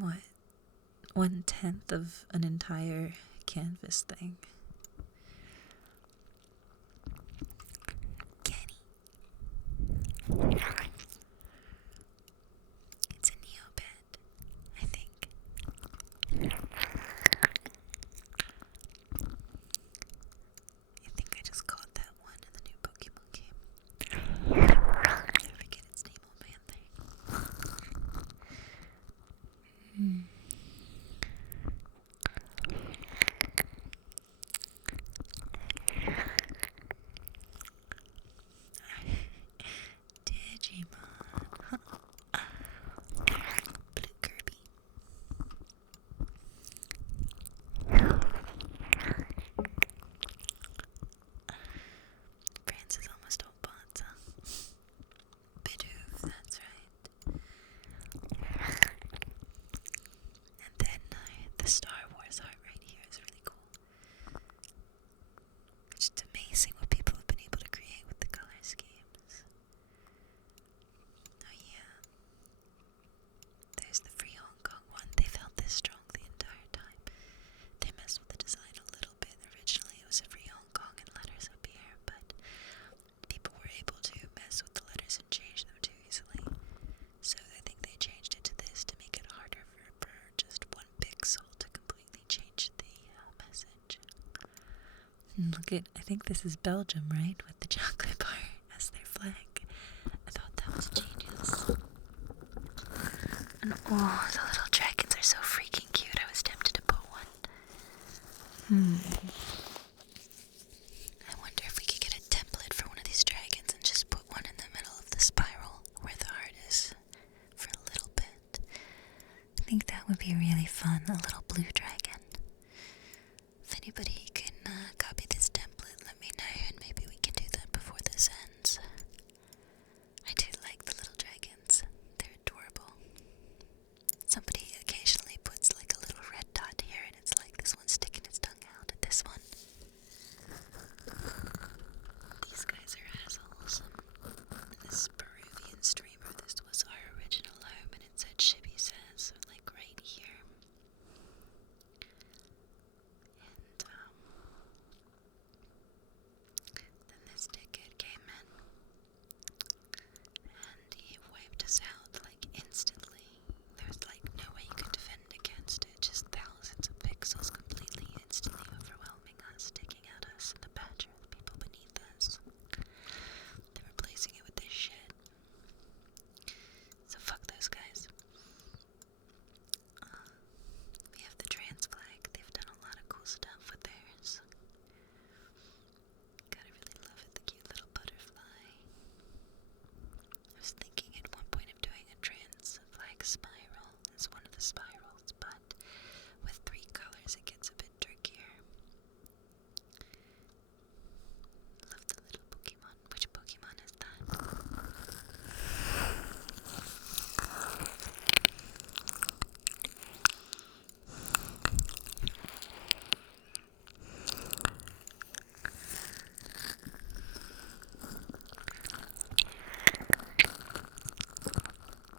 what, 1/10 of an entire canvas thing. Kenny. It's a neopet, I think. I think I just caught that one in the new Pokemon game. I forget its name on my other. Digimon. Blue Kirby. France is almost all bots, huh? Bidoof, that's right. And then the Star Wars art right here is really cool. It's just amazing what people have been able to create with the color schemes. Oh yeah. There's the Free Hong Kong one. They've held this strong the entire time. They messed with the design a little bit. Originally it was a Free Hong Kong and letters up here, but people were able to mess with the letters and change them too easily. So I think they changed it to this to make it harder for just one pixel to completely change the message. Look at, I think this is Belgium, right? With the chocolate bar as their flag. I thought that was genius. And oh, the little dragons are so freaking cute. I was tempted to put one. I wonder if we could get a template for one of these dragons and just put one in the middle of the spiral where the heart is for a little bit. I think that would be really fun, a little blue dragon. If anybody can copy this template, let me know, and maybe we can do that before this ends. I do like the little dragons. They're adorable. Somebody occasionally puts like a little red dot here, and it's like this one's sticking its tongue out at this one. These guys are assholes. This Peruvian streamer, this was our original home, and it said ShibbySays, like right here. And then this ticket came in, and he wiped us out like instantly. There was like no way you could defend against it, just thousands of pixels completely instantly overwhelming us, taking out us and the badger, the people beneath us. They were replacing it with this shit. So fuck those guys. We have the trans flag. They've done a lot of cool stuff with theirs. Gotta really love it, the cute little butterfly. I was thinking at one point of doing a trans flag spiral as one of the spirals, but with 3 colors it gets a bit trickier. Love the little Pokemon. Which Pokemon is that?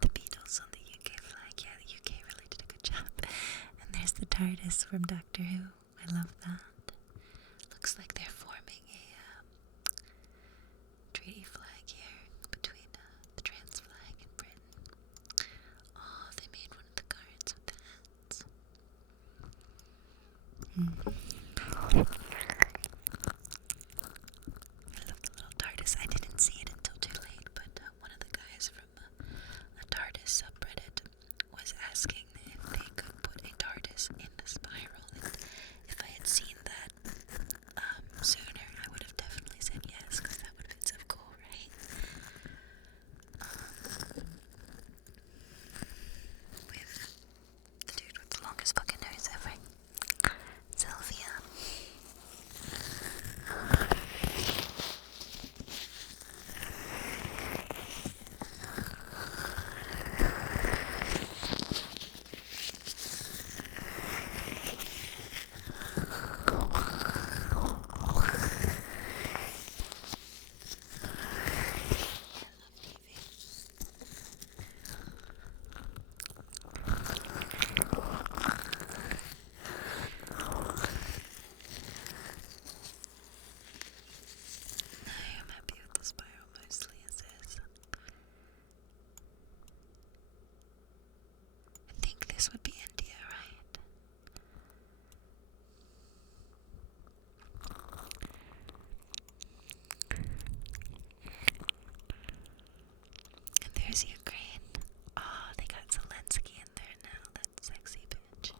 The Beatles on the UK flag. Yeah, the UK really did a good job. And there's the TARDIS from Doctor Who. I love that. Looks like they're forming a treaty flag here between the trans flag and Britain. Oh, they made one of the cards with the hats. I love the little TARDIS. I didn't see it until too late, but one of the guys from a TARDIS subreddit was asking if they could put a TARDIS in the spiral. And if I had seen that sooner, I would have definitely said yes, because that would have been so cool, right? We have the dude with the longest fucking nose ever. Sylvie. place would be India, right? And there's Ukraine. Oh, they got Zelensky in there now. That sexy bitch.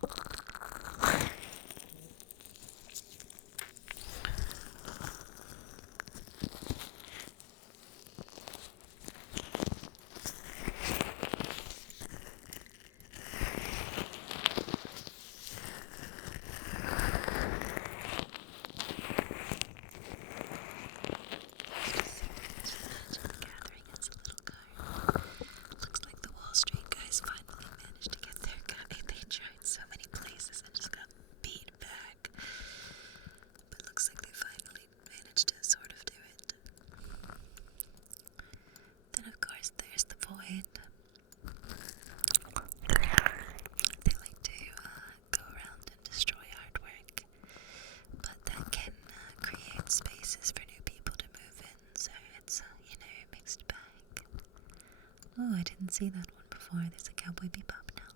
Looks like the Wall Street guys finally managed to get their guy. They tried so many places and just got beat back. But looks like they finally managed to sort of do it. Then of course there's the Void. They like to go around and destroy artwork, but that can create spaces for new people to move in, so it's, a mixed bag. Oh, I didn't see that one before. There's a Cowboy Bebop now.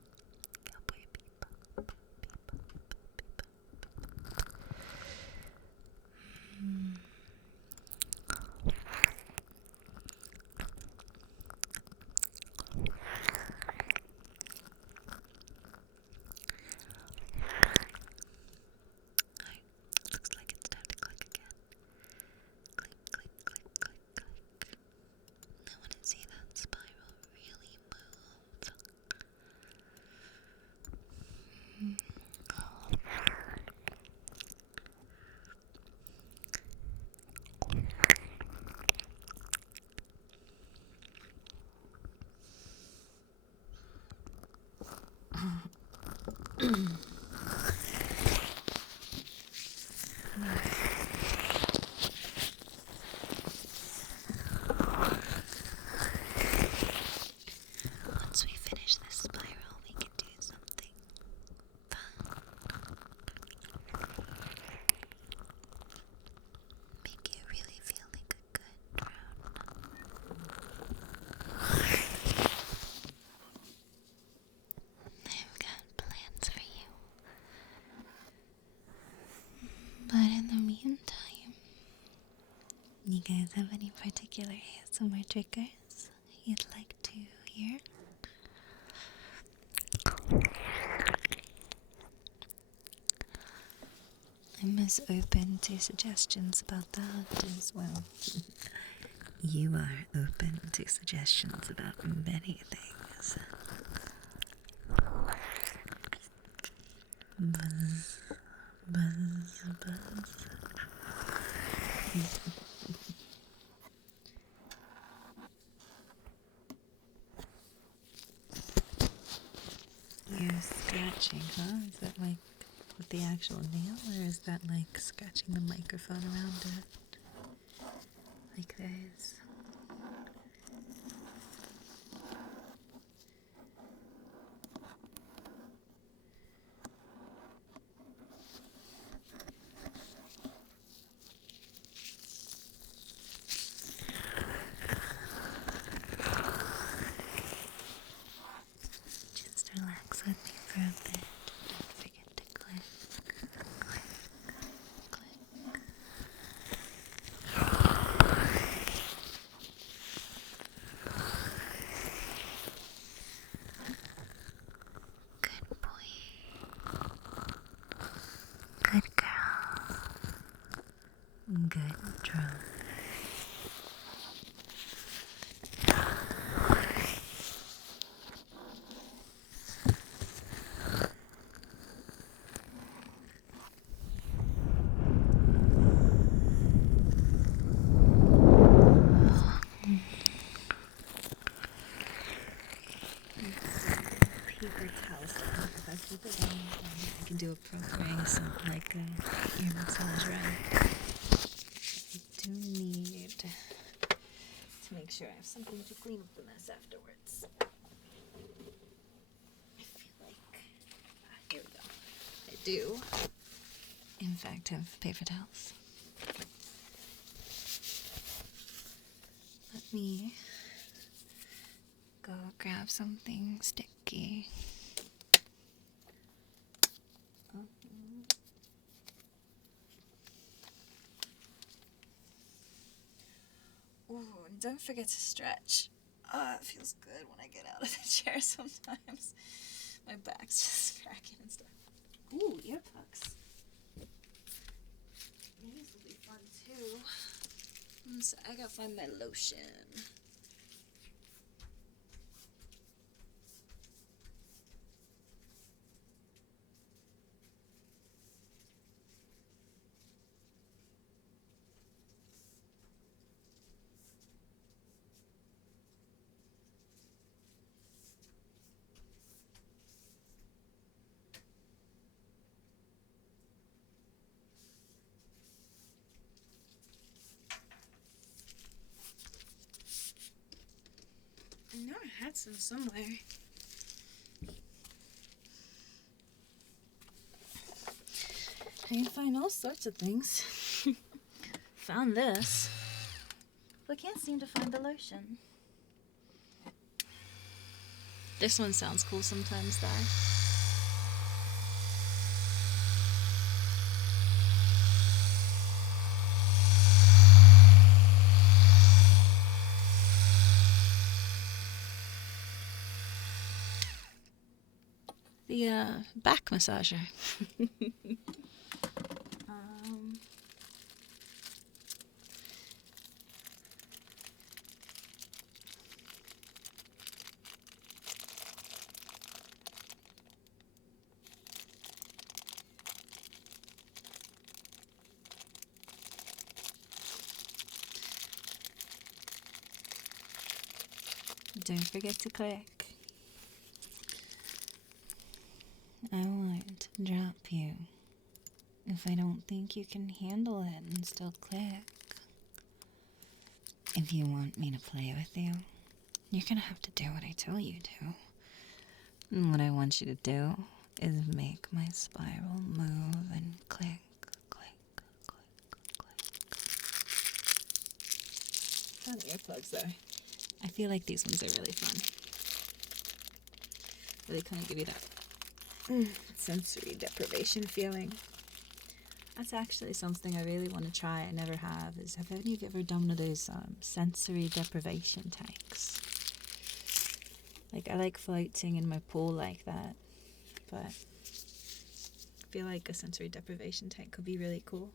Cowboy Bebop. Looks like it's time to click again. Click, click, click, click, click. I want to see that spiral really move. Once we finish this spiral, we can do something fun. Make it really feel like a good drone. I've got plans for you. But in the meantime, you guys have any particular ASMR triggers you'd like to hear? I'm as open to suggestions about that as well. You are open to suggestions about many things. Buzz, buzz, buzz. You're scratching, huh? Is that like with the actual nail, or is that like scratching the microphone around it? Like this? Just relax with me for a bit. Don't forget to click, click, click. Good boy. Good girl. Good drone. Paper towels. If I keep it on, I can do a proper ASMR, like a ear massage, right? I do need to make sure I have something to clean up the mess afterwards. I feel like, here we go. I do, in fact, have paper towels. Let me go grab something sticky. don't forget to stretch. It feels good when I get out of the chair sometimes. My back's just cracking and stuff. Ooh, earplugs. These will be fun too. So I gotta find my lotion. I know I had some somewhere. I can find all sorts of things. Found this. But can't seem to find the lotion. This one sounds cool sometimes, though. The back massager. Don't forget to click. I won't drop you if I don't think you can handle it and still click. If you want me to play with you, you're gonna have to do what I tell you to. And what I want you to do is make my spiral move and click, click, click, click. Found earplugs though. I feel like these ones are really fun. They kind of give you that sensory deprivation feeling. That's actually something I really want to try. I never have. Have any of you ever done one of those sensory deprivation tanks? Like, I like floating in my pool like that, but I feel like a sensory deprivation tank could be really cool.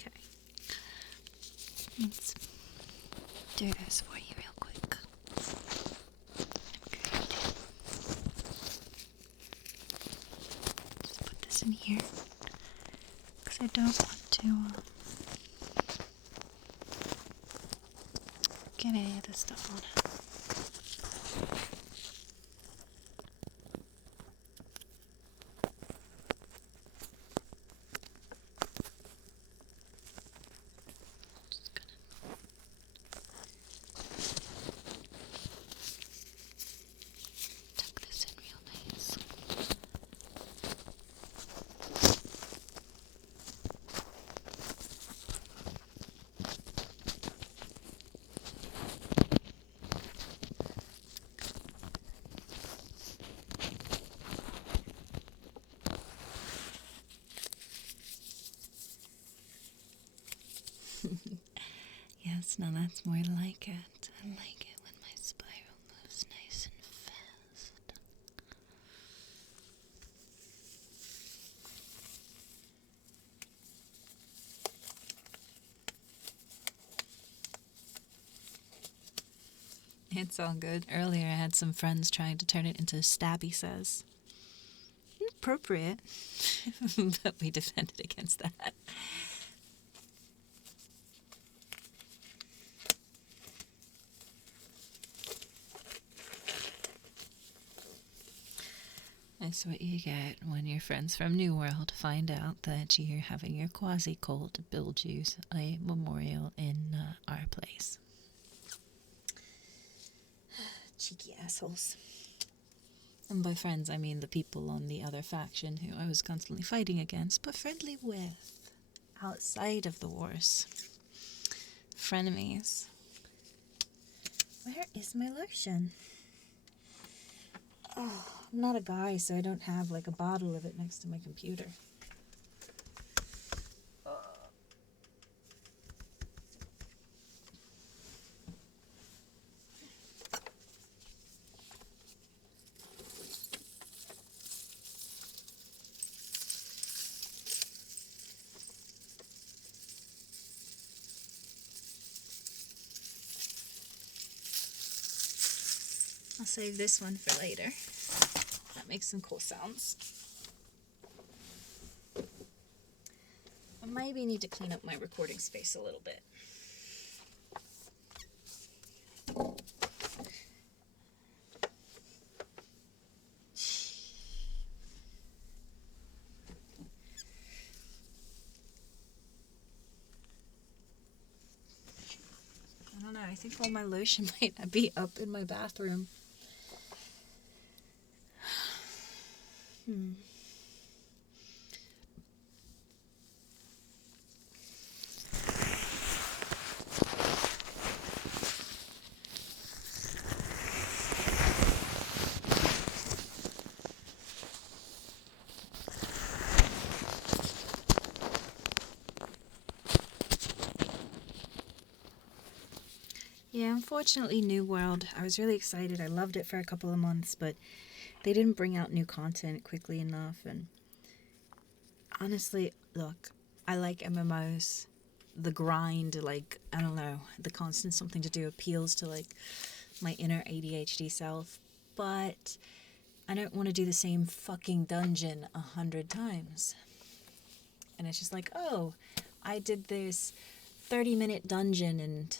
Okay. Let's do this for you real quick. Okay. Just put this in here because I don't want to get any of this stuff on it. Yes, now that's more like it. I like it when my spiral moves nice and fast. It's all good. Earlier I had some friends trying to turn it into ShibbySays. Appropriate, but we defended against that. That's what you get when your friends from New World find out that you're having your quasi-cult build you a memorial in our place. Cheeky assholes. And by friends, I mean the people on the other faction who I was constantly fighting against, but friendly with, outside of the wars. Frenemies. Where is my lotion? Oh, I'm not a guy, so I don't have like a bottle of it next to my computer. I'll save this one for later. That makes some cool sounds. I maybe need to clean up my recording space a little bit. I don't know, I think all my lotion might be up in my bathroom. Yeah, unfortunately, New World, I was really excited. I loved it for a couple of months, but they didn't bring out new content quickly enough. And honestly, look, I like MMOs. The grind, like, I don't know, the constant something to do appeals to, like, my inner ADHD self. But I don't want to do the same fucking dungeon 100 times. And it's just like, oh, I did this 30-minute dungeon and...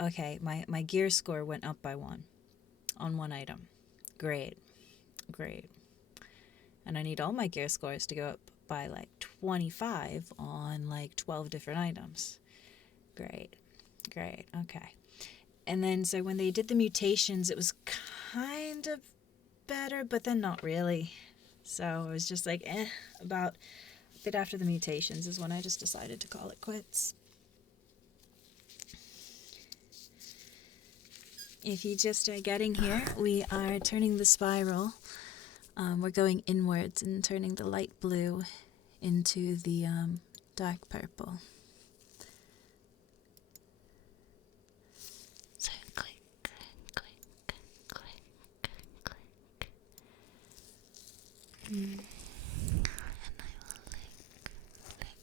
okay, my gear score went up by 1 on one item. Great. And I need all my gear scores to go up by like 25 on like 12 different items. Great. Okay. And then so when they did the mutations, it was kind of better, but then not really. So it was just like, about a bit after the mutations is when I just decided to call it quits. If you just are getting here, we are turning the spiral. We're going inwards and turning the light blue into the dark purple. So click, click, click, click. And I will lick.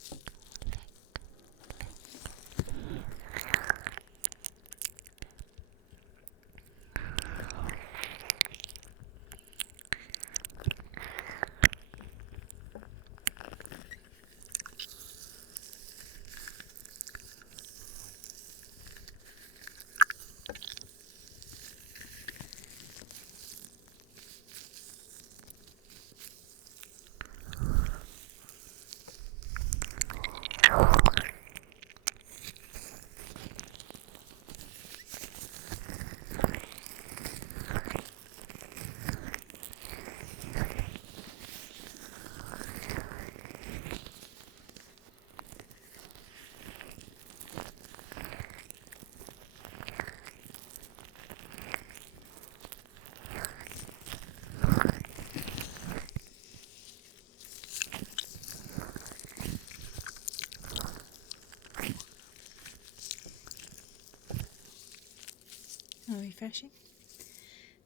Refreshing.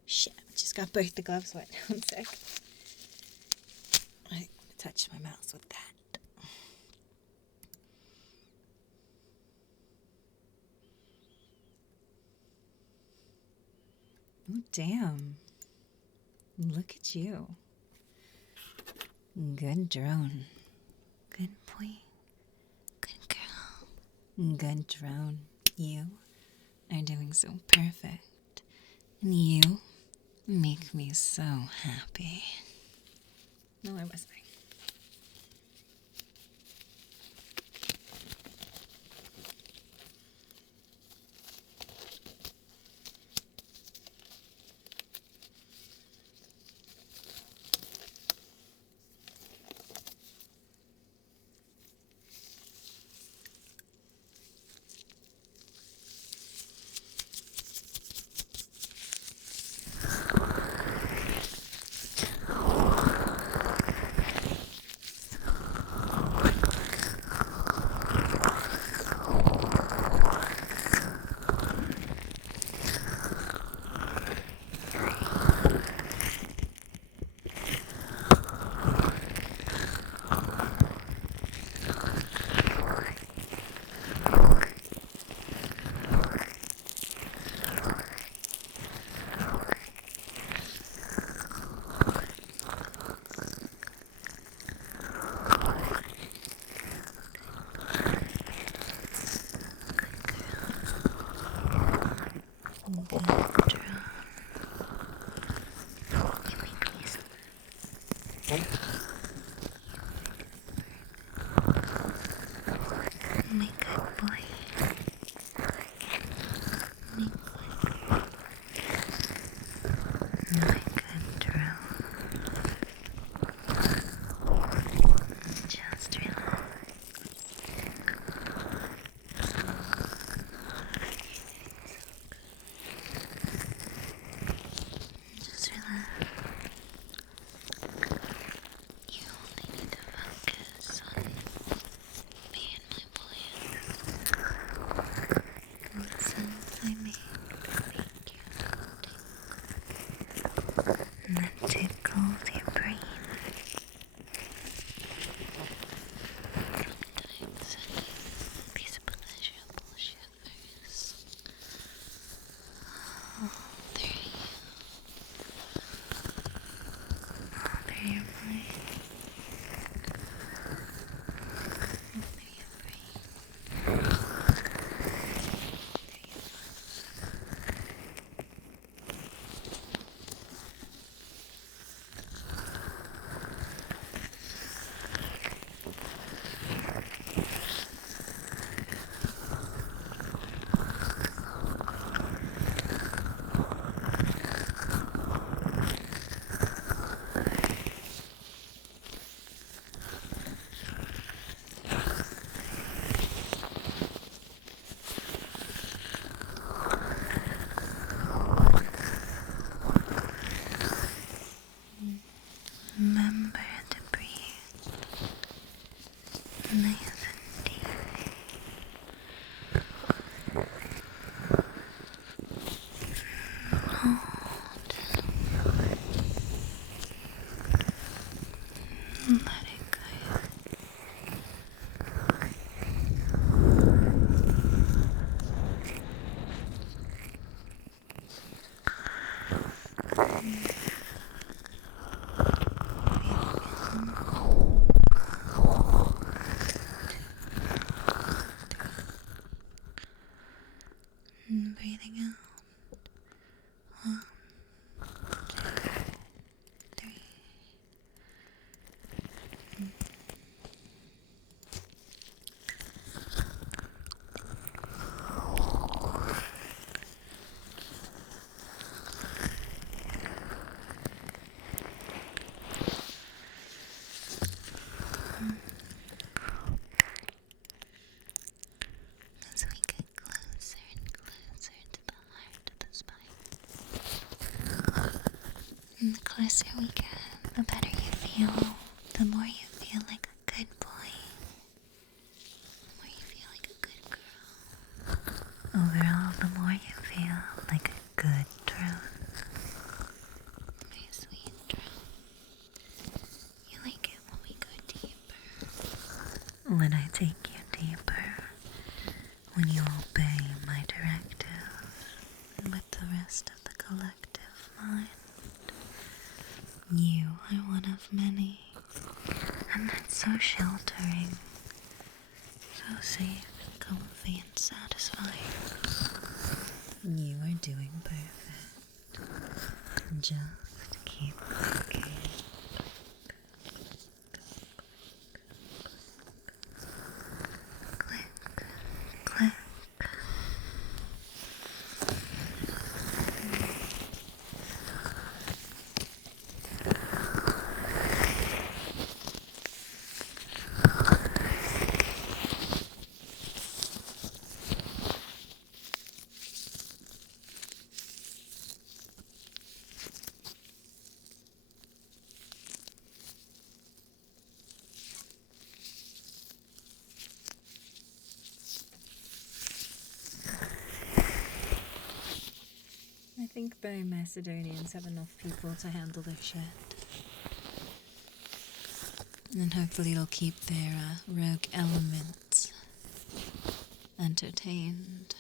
Shit, I just got both the gloves wet. 1 sec. I touched my mouth with that. Oh, damn. Look at you. Good drone. Good boy. Good girl. Good drone. You are doing so perfect. And you make me so happy. No, I wasn't. Breathing out. 1, 2, 3. As we get closer and closer to the heart of the spine. And the closer we get, the better you feel. The more you feel like a good boy. The more you feel like a good girl. Overall, the more you feel like a good drone. My sweet drone. You like it when we go deeper. When I take you deeper. When you obey my directives with the rest of the collective mind. You are one of many, and that's so sheltering, so safe and comfy and satisfying. You are doing perfect. Just keep clicking. Click, click. I think Macedonians have enough people to handle their shit. And hopefully it'll keep their rogue elements entertained.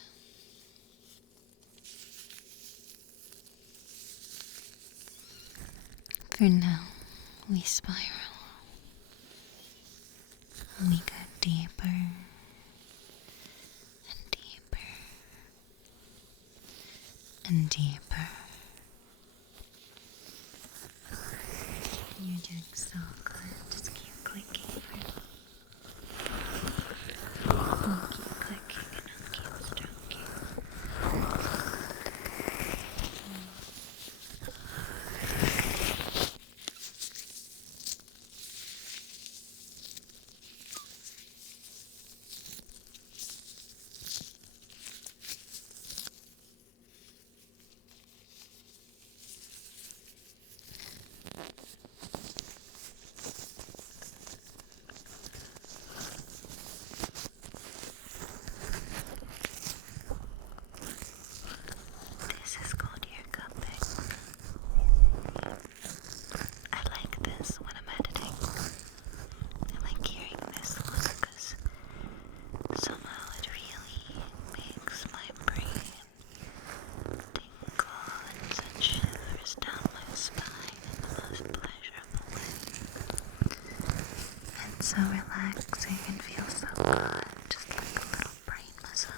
For now, we spiral. We go deeper and deeper and deeper. You're doing so good. Just keep clicking. I'll keep clicking and I'll keep stroking. This is called ear cupping. I like this when I'm editing. I like hearing this one because somehow it really makes my brain tingle and send shivers down my spine in the most pleasurable way. It's so relaxing and feels so good, just like a little brain massage.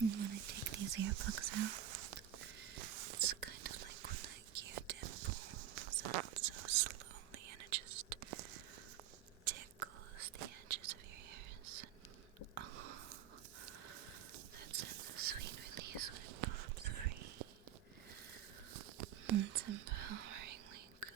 And when I take these earplugs out, it's kind of like when that Q-tip pulls out so slowly and it just tickles the edges of your ears. And that sends a sweet release when it pops free. It's empoweringly good.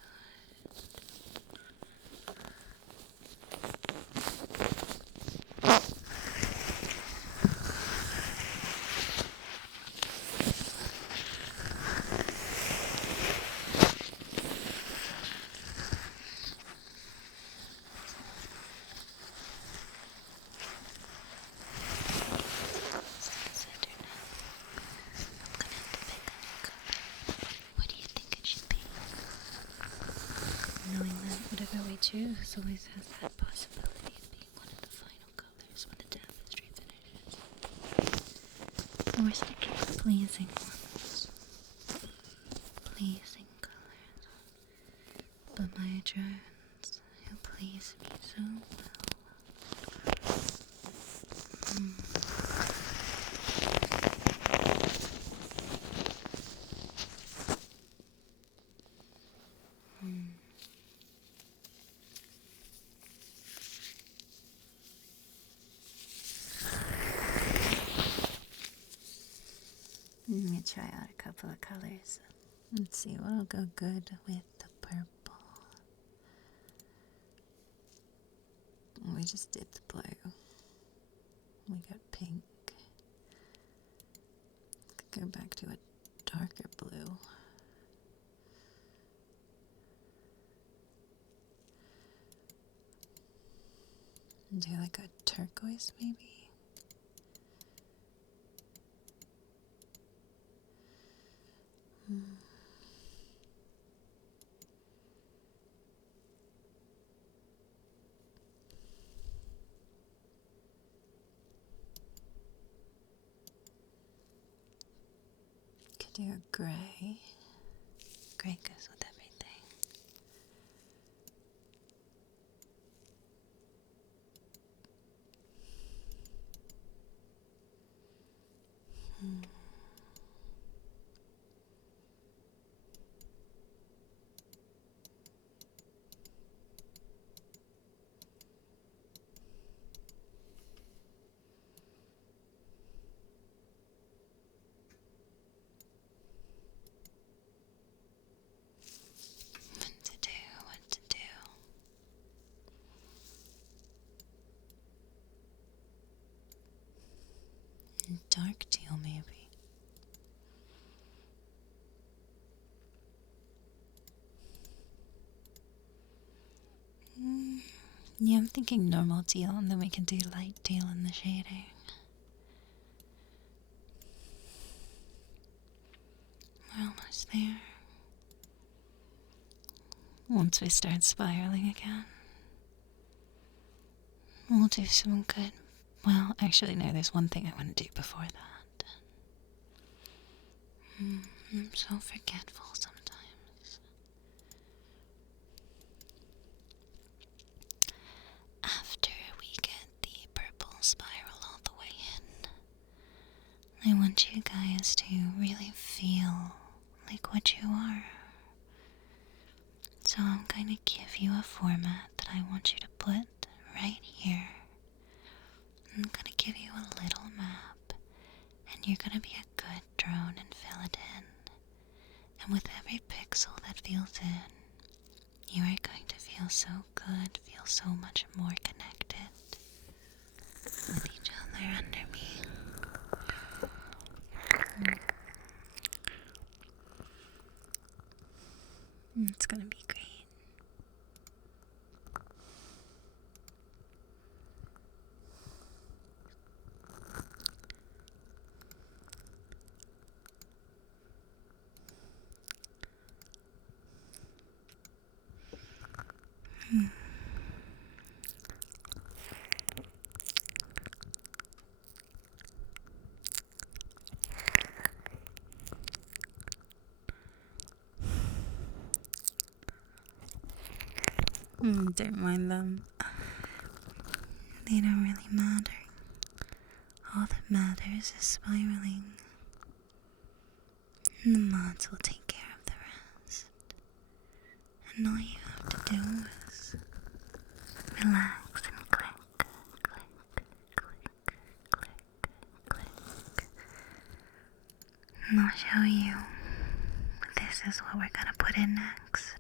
Center now. I'm gonna have to pick on your cover. What do you think it should be? Knowing that whatever we choose always has that possibility of being one of the final colors when the tapestry finishes. So we're sticking with pleasing ones. Pleasing colors. But my drones, who please me so well. Let me try out a couple of colors. Let's see what'll go good with the purple. We just did the blue. We got pink. Could go back to a darker blue. Do like a turquoise maybe? Could do a gray. Gray goes with everything. What to do. Dark teal, maybe. Yeah, I'm thinking normal teal, and then we can do light teal in the shading. We're almost there. Once we start spiraling again, we'll do some good. Well, actually, no, there's one thing I want to do before that. I'm so forgetful. want you guys to really feel like what you are. So I'm going to give you a format that I want you to put right here. I'm going to give you a little map, and you're going to be a good drone and fill it in. And with every pixel that fills in, you are going to feel so good, feel so much more connected with each other under me. It's gonna be great. Don't mind them. They don't really matter. All that matters is spiraling. And the mods will take care of the rest. And all you have to do is relax and click, click, click, click, click. And I'll show you. This is what we're gonna put in next.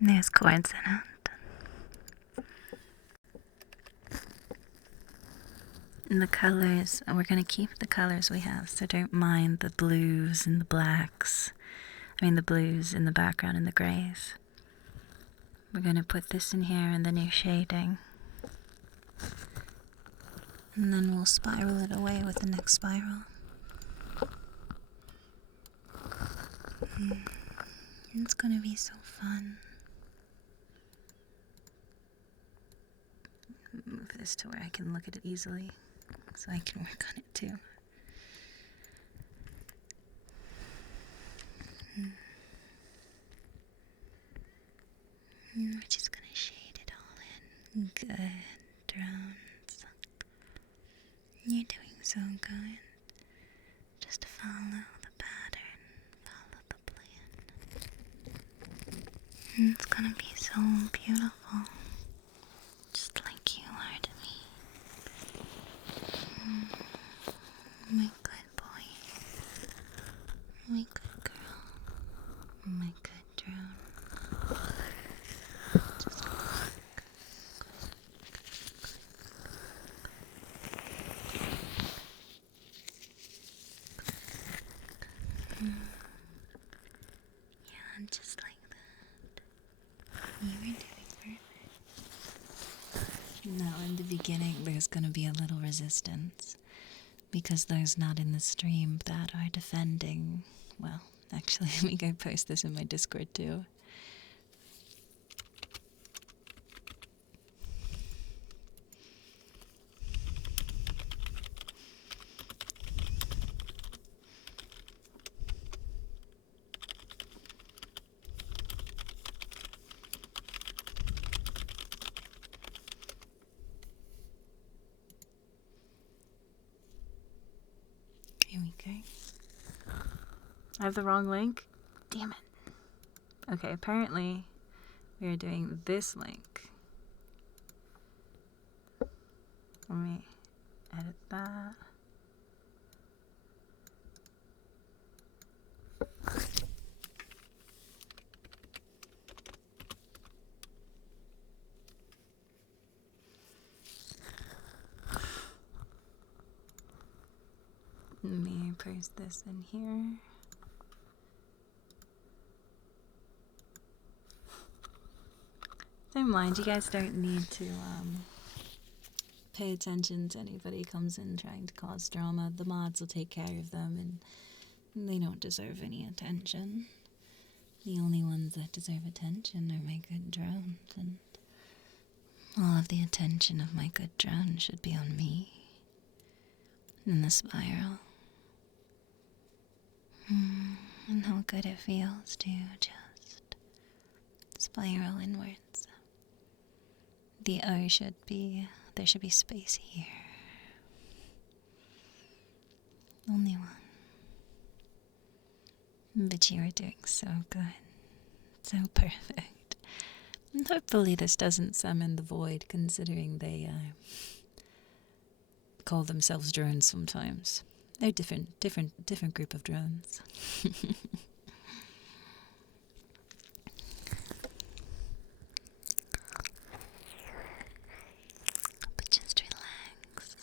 There's chords in it. And the colors, we're going to keep the colors we have, so don't mind the blues and the blacks. The blues in the background and the grays. We're going to put this in here and the new shading. And then we'll spiral it away with the next spiral. It's going to be so fun. Move this to where I can look at it easily, so I can work on it too. We're just gonna shade it all in. Good, drones. You're doing so good. Just follow the pattern, follow the plan. It's gonna be so beautiful. Just like you are to me. My good boy. My good girl. My good drone. Just click. Yeah, just like that. You were doing perfect. Now, in the beginning, there's going to be a little resistance because those not in the stream that are defending. Well, actually, let me go post this in my Discord too. Here we go. I have the wrong link? Damn it. Okay, apparently we are doing this link. Let me edit that. Let me post this in here. Don't mind, you guys don't need to pay attention to anybody who comes in trying to cause drama. The mods will take care of them, and they don't deserve any attention. The only ones that deserve attention are my good drones, and all of the attention of my good drone should be on me. And the spiral. And how good it feels to just spiral inwards. The O should be, there should be space here. Only one. But you are doing so good. So perfect. And hopefully this doesn't summon the void, considering they call themselves drones sometimes. They're different group of drones. But just relax.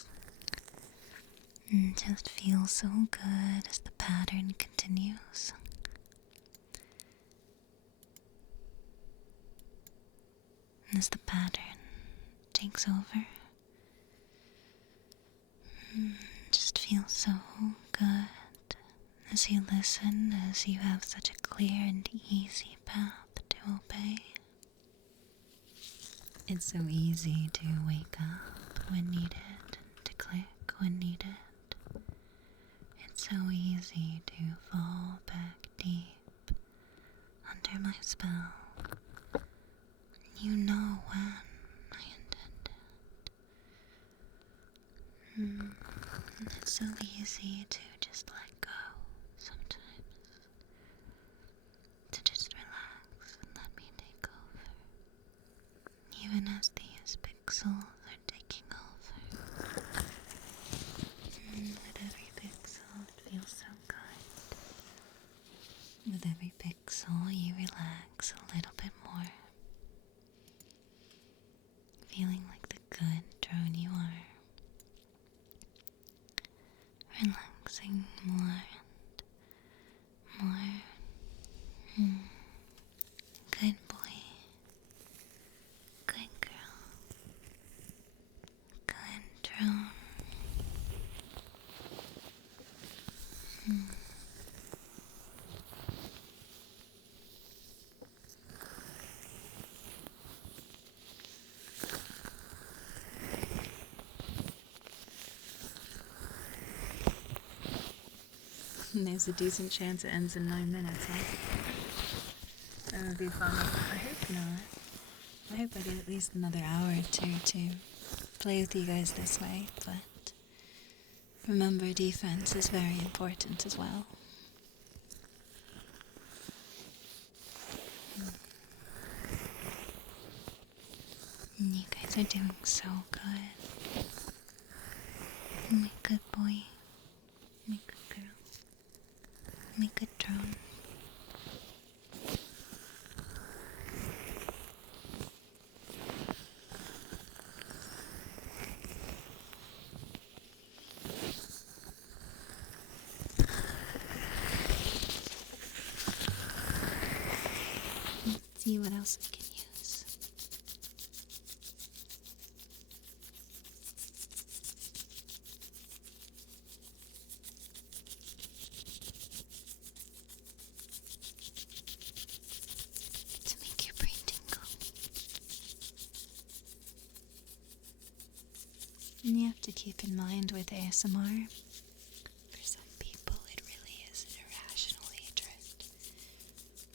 And just feel so good as the pattern continues. And as the pattern takes over, just feel so good as you listen, as you have such a clear and easy path to obey. It's so easy to wake up when needed, to click when needed. It's so easy to fall back deep under my spell. You know when I intend it. It's so easy to just let go sometimes. To just relax and let me take over. Even as these pixels are taking over. With every pixel it feels so good. With every pixel you relax a little bit more. Feeling like the good drone you are. Relaxing more and more. Good boy. Good girl. Good drone. There's a decent chance it ends in 9 minutes, huh? That would be fun. I hope not. I hope I get at least another hour or two to play with you guys this way, but remember, defense is very important as well. And you guys are doing so good. My good boy. My good girl. My good drone. Let's see what else I can use. To make your brain tingle. And you have to keep in mind with ASMR, for some people it really is an irrational hatred.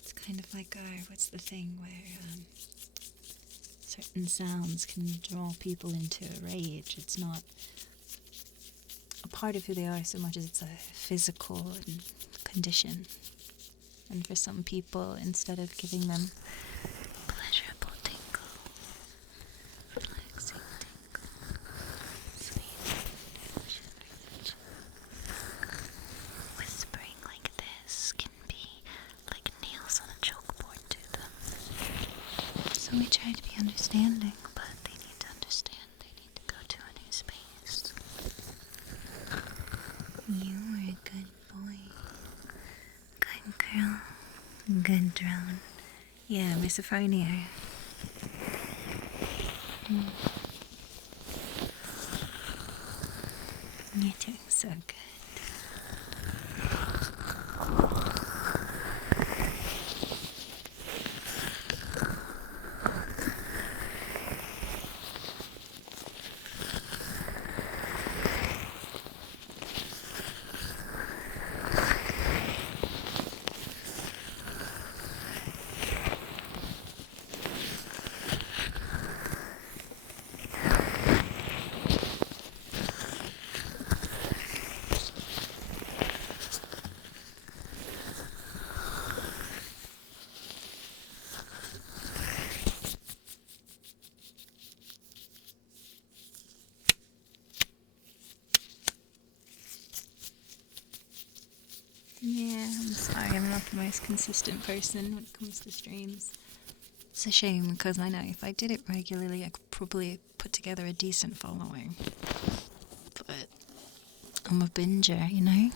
It's kind of like what's the thing where certain sounds can draw people into a rage. It's not a part of who they are so much as it's a physical condition. And for some people, instead of giving them pleasurable tingle, relaxing tingle, sweet, delicious, whispering like this can be like nails on a chalkboard to them. So we try to be understanding, but they need to understand. They need to go to a new space. You are a good boy. Good girl. Good drone. Yeah, misophonia. You're doing so good. most consistent person when it comes to streams. It's a shame because I know if I did it regularly, I could probably put together a decent following. But I'm a binger, you know?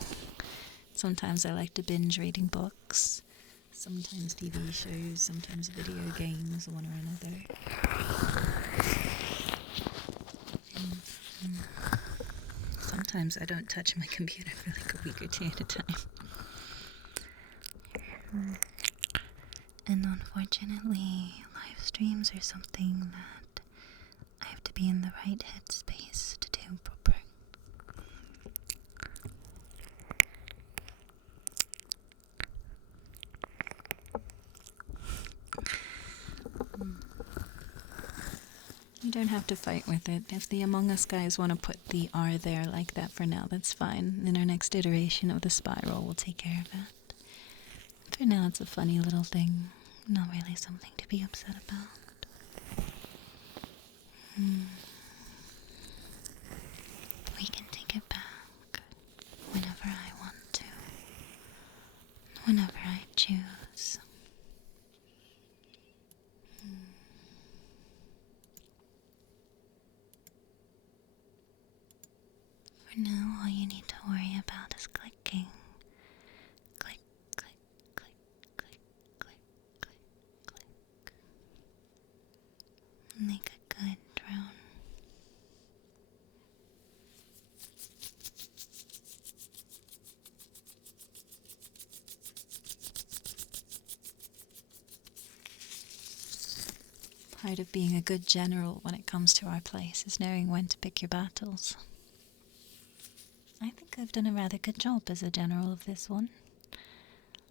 Sometimes I like to binge reading books, sometimes TV shows, sometimes video games, one or another. Sometimes I don't touch my computer for like a week or two at a time. And unfortunately, live streams are something that I have to be in the right headspace to do proper. You don't have to fight with it. If the Among Us guys want to put the R there like that for now, that's fine. In our next iteration of the spiral, we'll take care of it. For now, it's a funny little thing. Not really something to be upset about. We can take it back whenever I want to. Whenever I choose. For now, all you need to worry about is clicking. Click, click, click, click, click, click, click. Make a good drone. Part of being a good general when it comes to our place is knowing when to pick your battles. I think I've done a rather good job as a general of this one.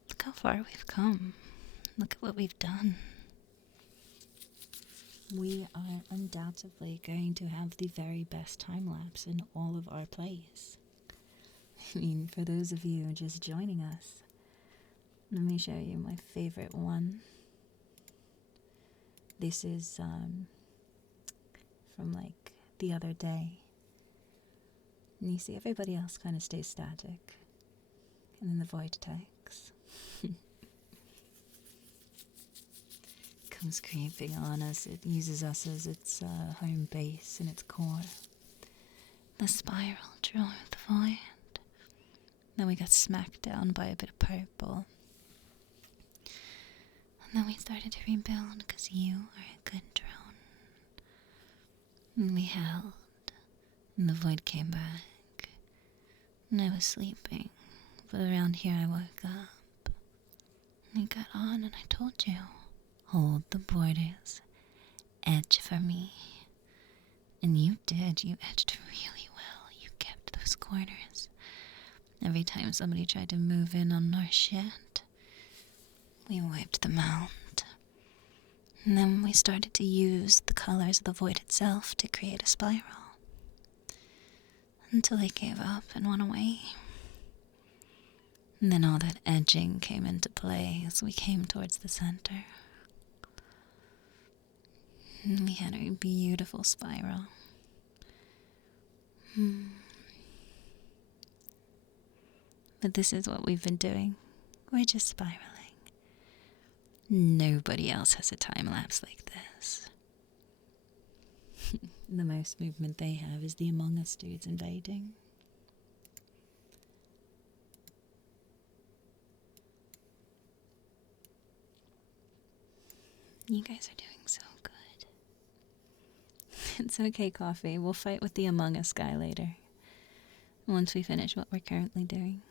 Look how far we've come. Look at what we've done. We are undoubtedly going to have the very best time-lapse in all of our plays. I mean, for those of you just joining us, let me show you my favorite one. This is from like the other day. And you see everybody else kind of stays static. And then the void attacks. Comes creeping on us. It uses us as its home base and its core. The spiral drew the void. Then we got smacked down by a bit of purple. And then we started to rebuild because you are a good drone. And we held. And the void came back. And I was sleeping. But around here I woke up. And I got on and I told you. Hold the borders. Edge for me. And you did. You edged really well. You kept those corners. Every time somebody tried to move in on our shit, we wiped them out. And then we started to use the colors of the void itself to create a spiral. Until they gave up and went away. And then all that edging came into play as we came towards the center. And we had a beautiful spiral. But this is what we've been doing. We're just spiraling. Nobody else has a time-lapse like this. The most movement they have is the Among Us dudes invading. You guys are doing so good. It's okay, Coffee. We'll fight with the Among Us guy later. Once we finish what we're currently doing.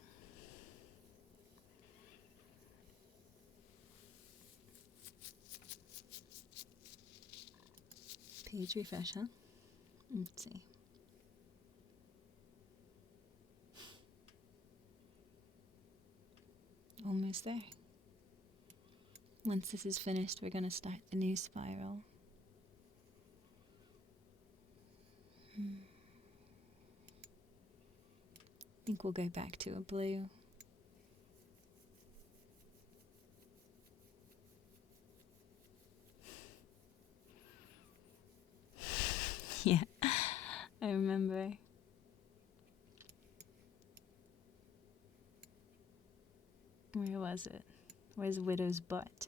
Page refresh, huh? Let's see. Almost there. Once this is finished, we're going to start the new spiral. I think we'll go back to a blue. Yeah, I remember. Where was it? Where's Widow's butt?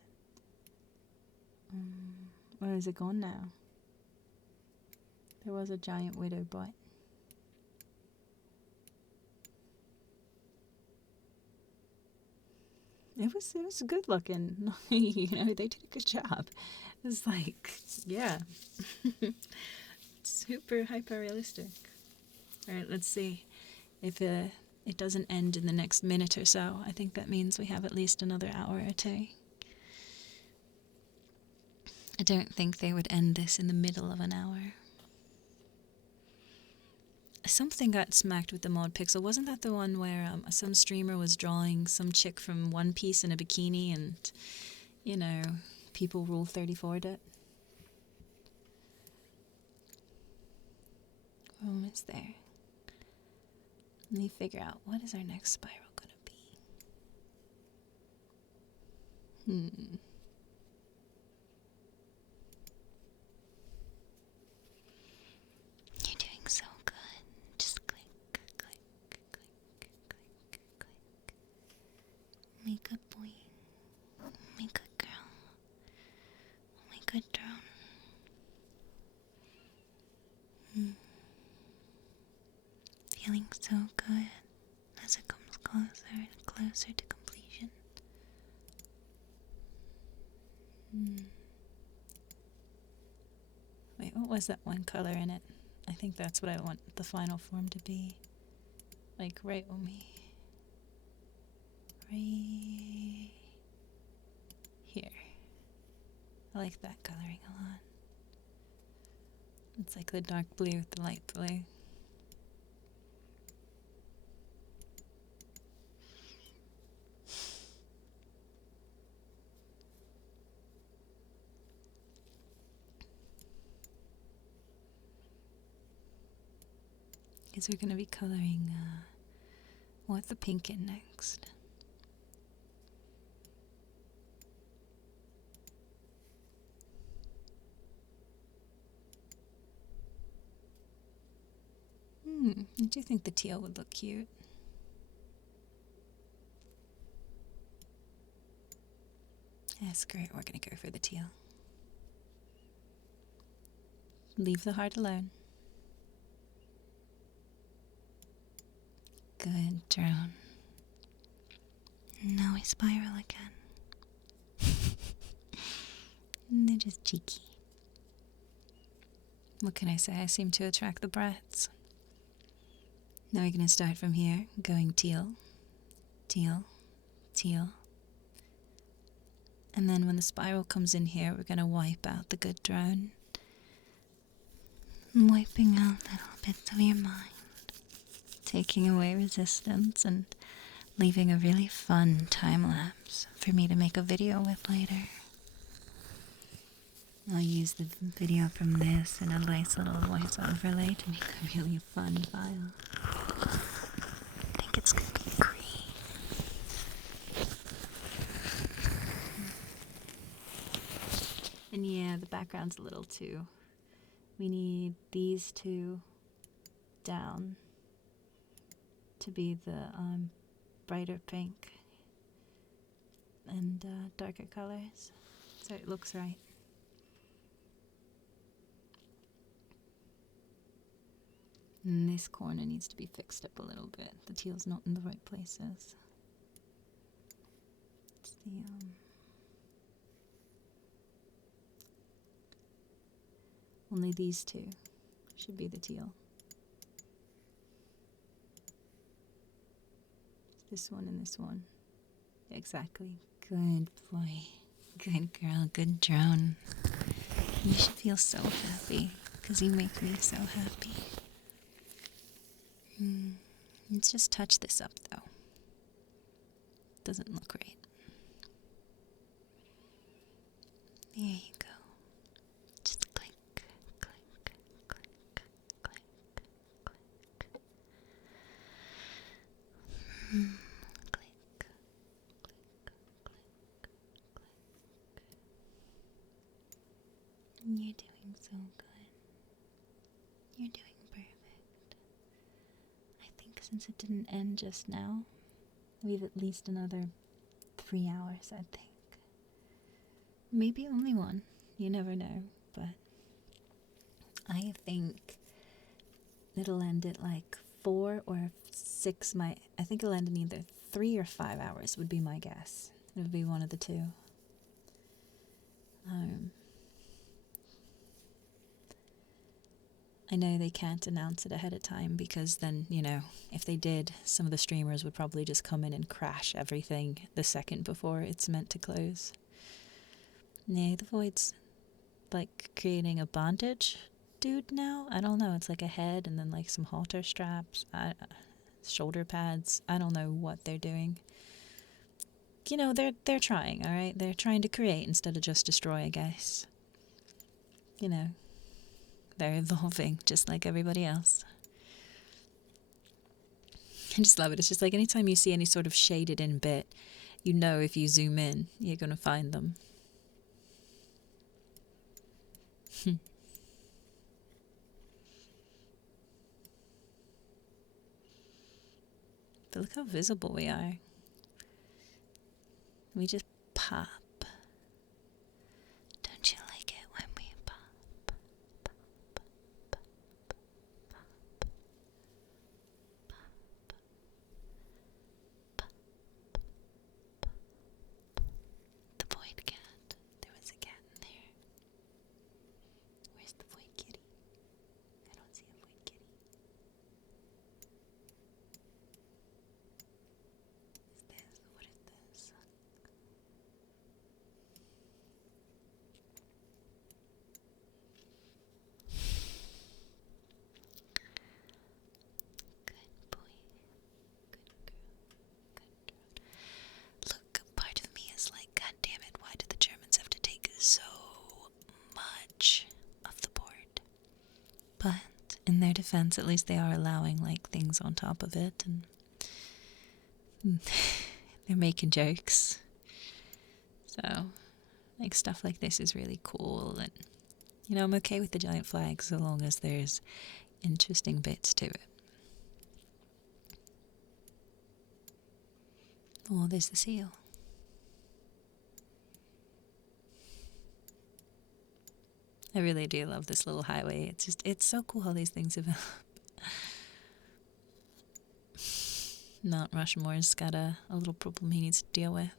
Or is it gone now? There was a giant widow butt. It was good looking. You know, they did a good job. It was like, yeah. Super hyper realistic. Alright, let's see if it doesn't end in the next minute or so. I think that means we have at least another hour or two. I don't think they would end this in the middle of an hour. Something got smacked with the mod pixel. Wasn't that the one where some streamer was drawing some chick from One Piece in a bikini and, you know, people Rule 34'd it? We're almost there. Let me figure out, what is our next spiral gonna be? You're doing so good. Just click, click, click, click, click. My good boy. My good girl. My good drone. Feeling so good as it comes closer and closer to completion. Wait, what was that one color in it? I think that's what I want the final form to be. Like right when we... right here. I like that coloring a lot. It's like the dark blue with the light blue. Because we're going to be coloring with the pink in next. I do think the teal would look cute. Yeah, screw it, we're going to go for the teal. Leave the heart alone. Good drone. Now we spiral again. They're just cheeky. What can I say? I seem to attract the brats. Now we're going to start from here, going teal, teal, teal. And then when the spiral comes in here, we're going to wipe out the good drone. Wiping out little bits of your mind. Taking away resistance and leaving a really fun time lapse for me to make a video with later. I'll use the video from this and a nice little voice overlay to make a really fun file. I think it's gonna be great. And yeah, the background's a little too. We need these two down to be the brighter pink and darker colors, so it looks right. And this corner needs to be fixed up a little bit. The teal's not in the right places. It's the only these two should be the teal. This one and this one. Exactly. Good boy. Good girl. Good drone. You should feel so happy, because you make me so happy. Let's just touch this up, though. Doesn't look right. There you go. Just click, click, click, click, click, click. Click, click, click, click. You're doing so good. You're doing perfect. I think since it didn't end just now, we have at least another 3 hours, I think. Maybe only one. You never know. But I think it'll end at like 4 or 6. I think it'll end in either 3 or 5 hours would be my guess. It would be one of the two. I know they can't announce it ahead of time because then, you know, if they did, some of the streamers would probably just come in and crash everything the second before it's meant to close. Nah, the Void's like creating a bondage dude now. I don't know. It's like a head and then like some halter straps, shoulder pads. I don't know what they're doing. You know, they're trying, all right? They're trying to create instead of just destroy, I guess. You know, they're evolving just like everybody else. I just love it. It's just like anytime you see any sort of shaded in bit, you know if you zoom in, you're going to find them. But look how visible we are. We just pop. Don't you like it when we pop? The void cat. There was a cat in there. Where's the void kitty? I don't see a void kitty. Is this? What is this? Good boy. Good girl. Good girl. Look, part of me is like, God damn it, why do the Germans have to take so much of the board? But in their defense, at least they are allowing like things on top of it, and they're making jokes. So, like, stuff like this is really cool, and you know, I'm okay with the giant flag so long as there's interesting bits to it. Oh, there's the seal. I really do love this little highway. It's so cool how these things develop. Mount Rushmore's got a little problem he needs to deal with.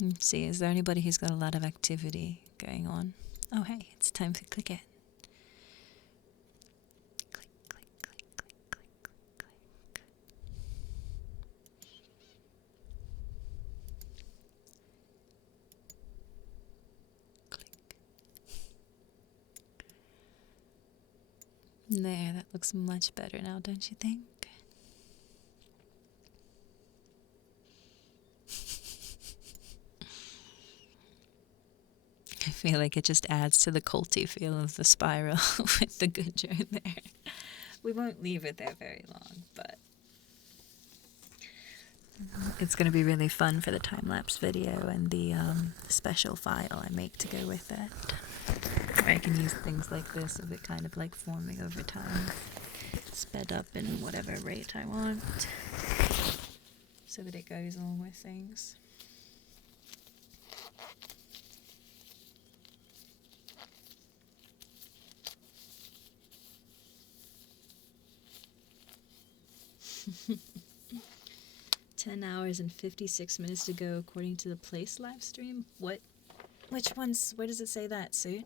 Let's see, is there anybody who's got a lot of activity going on? Oh, hey, it's time to click it. Click, click, click, click, click, click, click. Click. There, that looks much better now, don't you think? I feel like it just adds to the culty feel of the spiral with the good joke there. We won't leave it there very long, but it's going to be really fun for the time-lapse video and the special file I make to go with it. Where I can use things like this of it kind of like forming over time, sped up in whatever rate I want, so that it goes along with things. $10 hours and 56 minutes to go according to the Place live stream. What? Which ones? Where does it say that, Suit?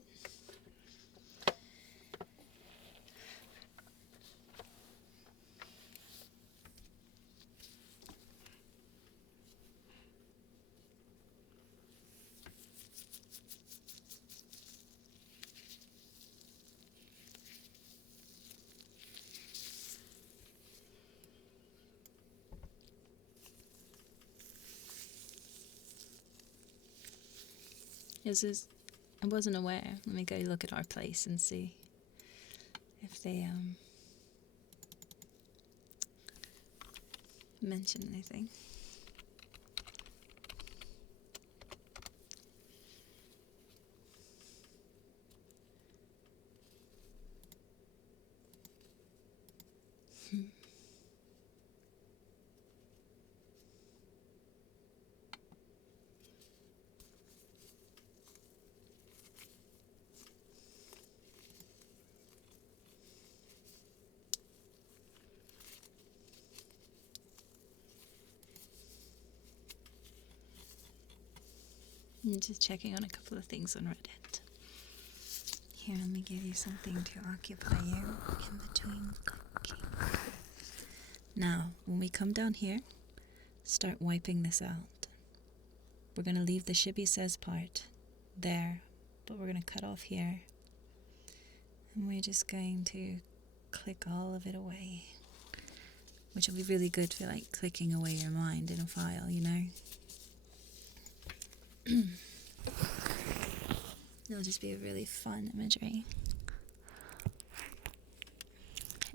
I wasn't aware. Let me go look at our place and see if they mention anything. I'm just checking on a couple of things on Reddit. Here, let me give you something to occupy you in between cooking. Now, when we come down here, start wiping this out. We're going to leave the ShibbySays part there, but we're going to cut off here. And we're just going to click all of it away. Which will be really good for like clicking away your mind in a file, you know? It'll just be a really fun imagery.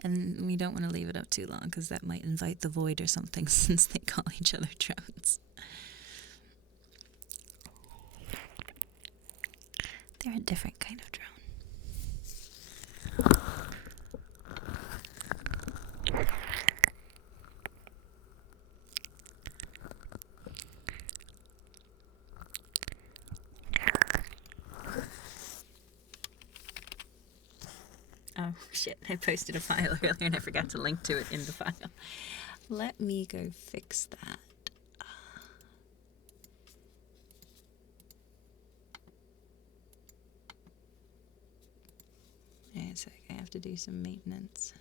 And we don't want to leave it up too long because that might invite the void or something since they call each other drones. They're a different kind of drone. Oh shit, I posted a file earlier and I forgot to link to it in the file. Let me go fix that. Wait a sec, I have to do some maintenance.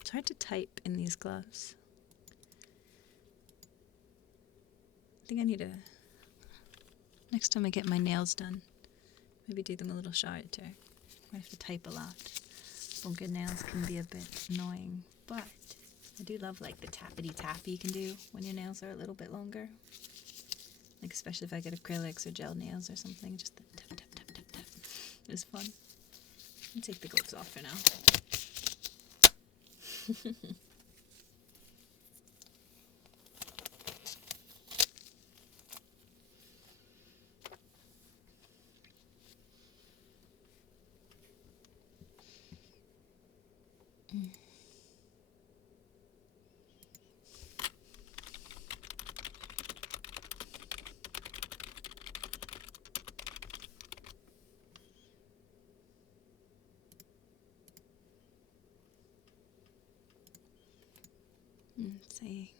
It's hard to type in these gloves. I think I need to, next time I get my nails done, maybe do them a little shorter. I have to type a lot. Longer nails can be a bit annoying, but I do love like the tappity tap you can do when your nails are a little bit longer. Like especially if I get acrylics or gel nails or something, just the tap tap tap tap tap. It's fun. I'll take the gloves off for now. Let's see.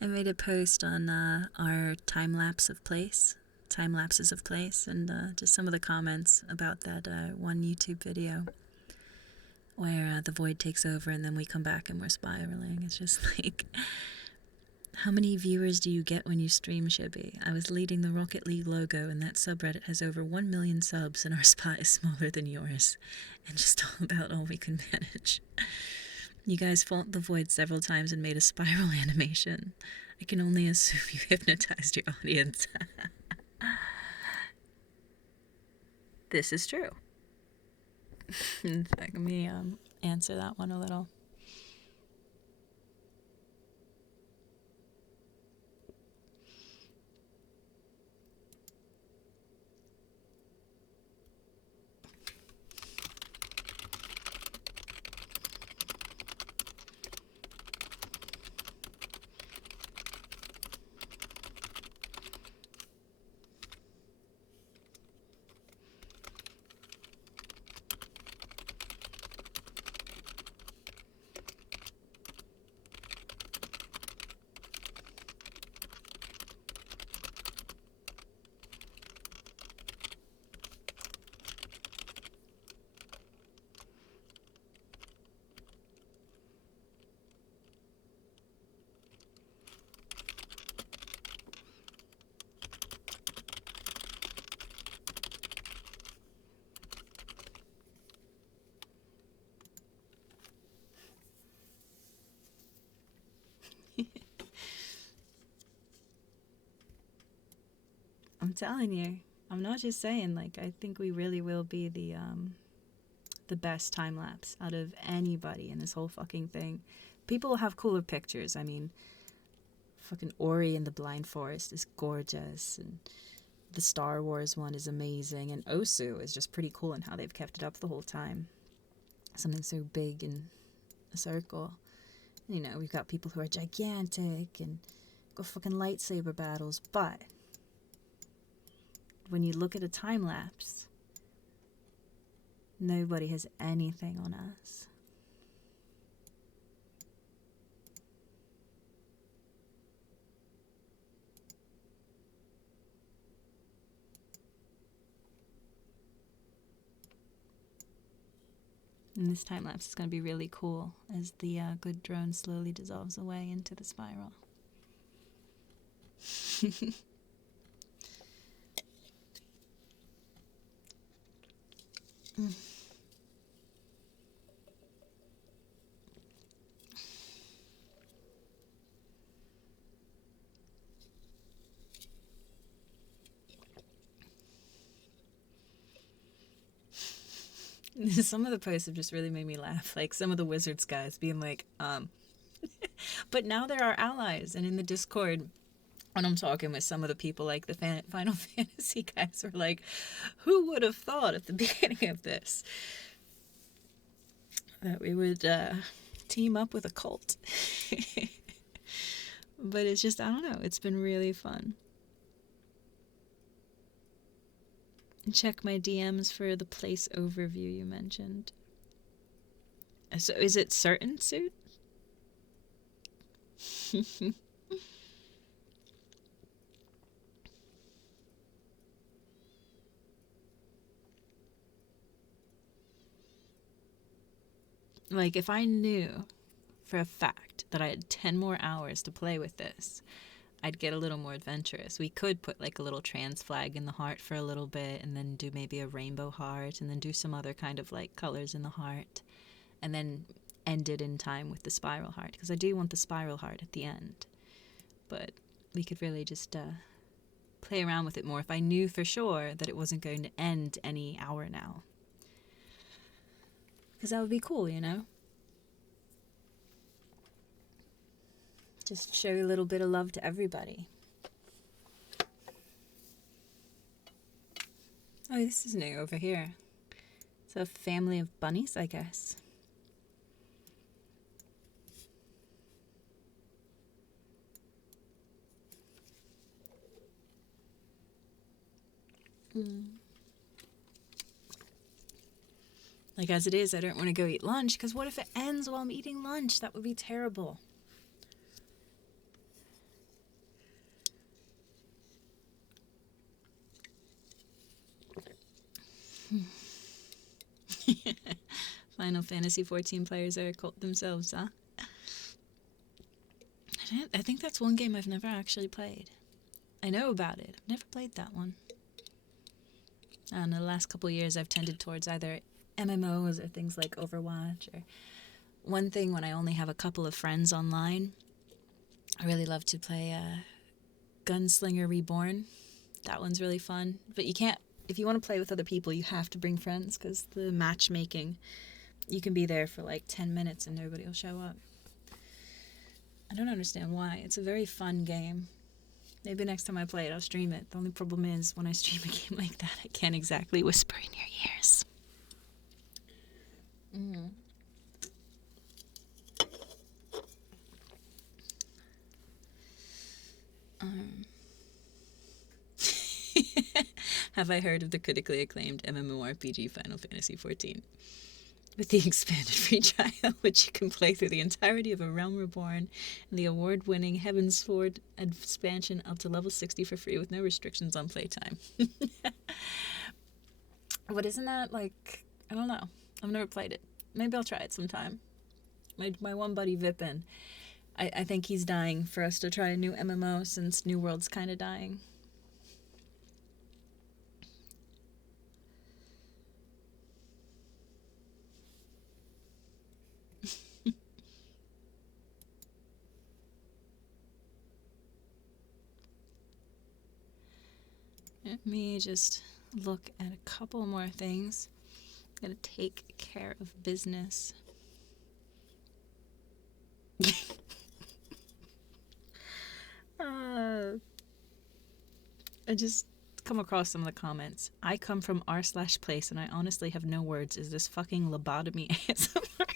I made a post on our time lapses of place, and just some of the comments about that one YouTube video where the void takes over and then we come back and we're spiraling. It's just like, how many viewers do you get when you stream Shibby? I was leading the Rocket League logo, and that subreddit has over 1 million subs, and our spot is smaller than yours, and just all about all we can manage. You guys fought the void several times and made a spiral animation. I can only assume you hypnotized your audience. This is true. In fact, let me answer that one a little. telling you. I'm not just saying, like, I think we really will be the best time lapse out of anybody in this whole fucking thing. People will have cooler pictures. I mean, fucking Ori in the Blind Forest is gorgeous, and the Star Wars one is amazing, and Osu is just pretty cool in how they've kept it up the whole time. Something so big in a circle. You know, we've got people who are gigantic and go fucking lightsaber battles, but when you look at a time lapse, nobody has anything on us. And this time lapse is going to be really cool as the good drone slowly dissolves away into the spiral. Some of the posts have just really made me laugh. Like some of the Wizards guys being like, but now they're our allies. And in the Discord, when I'm talking with some of the people, like the Final Fantasy guys are like, who would have thought at the beginning of this that we would team up with a cult? But it's just, I don't know, it's been really fun. Check my DMs for the place overview you mentioned. So is it certain suit? Like, if I knew for a fact that I had 10 more hours to play with this, I'd get a little more adventurous. We could put like a little trans flag in the heart for a little bit, and then do maybe a rainbow heart, and then do some other kind of like colors in the heart, and then end it in time with the spiral heart, because I do want the spiral heart at the end. But we could really just play around with it more if I knew for sure that it wasn't going to end any hour now. Because that would be cool, you know? Just show a little bit of love to everybody. Oh, this is new over here. It's a family of bunnies, I guess. Like, as it is, I don't want to go eat lunch, because what if it ends while I'm eating lunch? That would be terrible. Final Fantasy 14 players are a cult themselves, huh? I think that's one game I've never actually played. I know about it. I've never played that one. I don't know, the last couple of years I've tended towards either MMOs or things like Overwatch. Or one thing, when I only have a couple of friends online, I really love to play Gunslinger Reborn. That one's really fun. But you can't, if you want to play with other people, you have to bring friends, because the matchmaking, you can be there for like 10 minutes and nobody will show up. I don't understand why. It's a very fun game. Maybe next time I play it, I'll stream it. The only problem is, when I stream a game like that, I can't exactly whisper in your ears. Have I heard of the critically acclaimed MMORPG Final Fantasy XIV? With the expanded free trial, which you can play through the entirety of A Realm Reborn, and the award-winning Heavensward expansion up to level 60 for free with no restrictions on playtime. But isn't that like, I don't know. I've never played it. Maybe I'll try it sometime. My one buddy Vipin, I think he's dying for us to try a new MMO, since New World's kind of dying. Let me just look at a couple more things. Gotta take care of business. I just come across some of the comments. I come from r/place and I honestly have no words. Is this fucking lobotomy ASMR?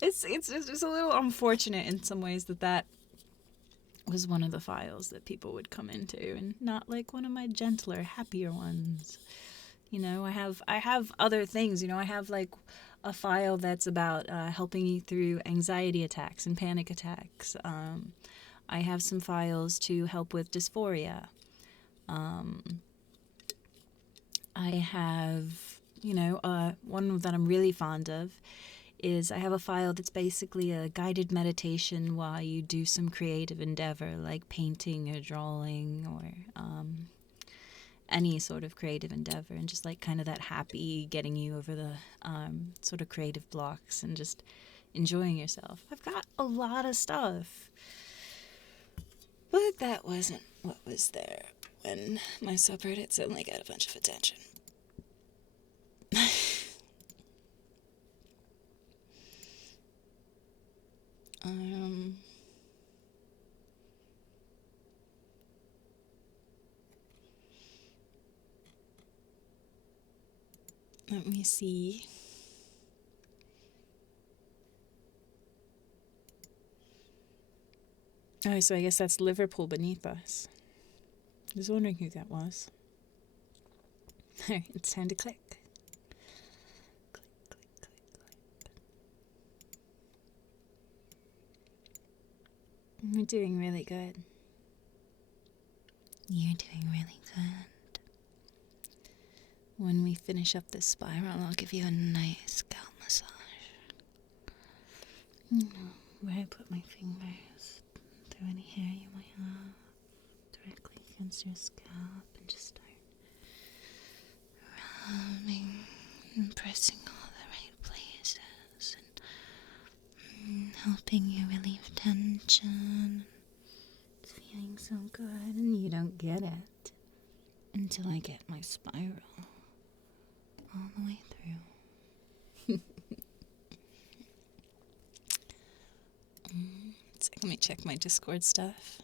It's just a little unfortunate in some ways that was one of the files that people would come into, and not like one of my gentler, happier ones. You know, I have other things. You know, I have like a file that's about helping you through anxiety attacks and panic attacks. I have some files to help with dysphoria. I have, you know, one that I'm really fond of is I have a file that's basically a guided meditation while you do some creative endeavor, like painting or drawing or any sort of creative endeavor, and just like kind of that happy getting you over the sort of creative blocks and just enjoying yourself. I've got a lot of stuff, but that wasn't what was there when my subreddit suddenly got a bunch of attention. Let me see. Oh, so I guess that's Liverpool beneath us. I was wondering who that was. There, it's time to click. Click, click, click, click. You're doing really good. You're doing really good. When we finish up this spiral, I'll give you a nice scalp massage. Where I put my fingers through any hair you might have, directly against your scalp, and just start rubbing and pressing all the right places and helping you relieve tension. It's feeling so good, and you don't get it until I get my spiral all the way through. So let me check my Discord stuff.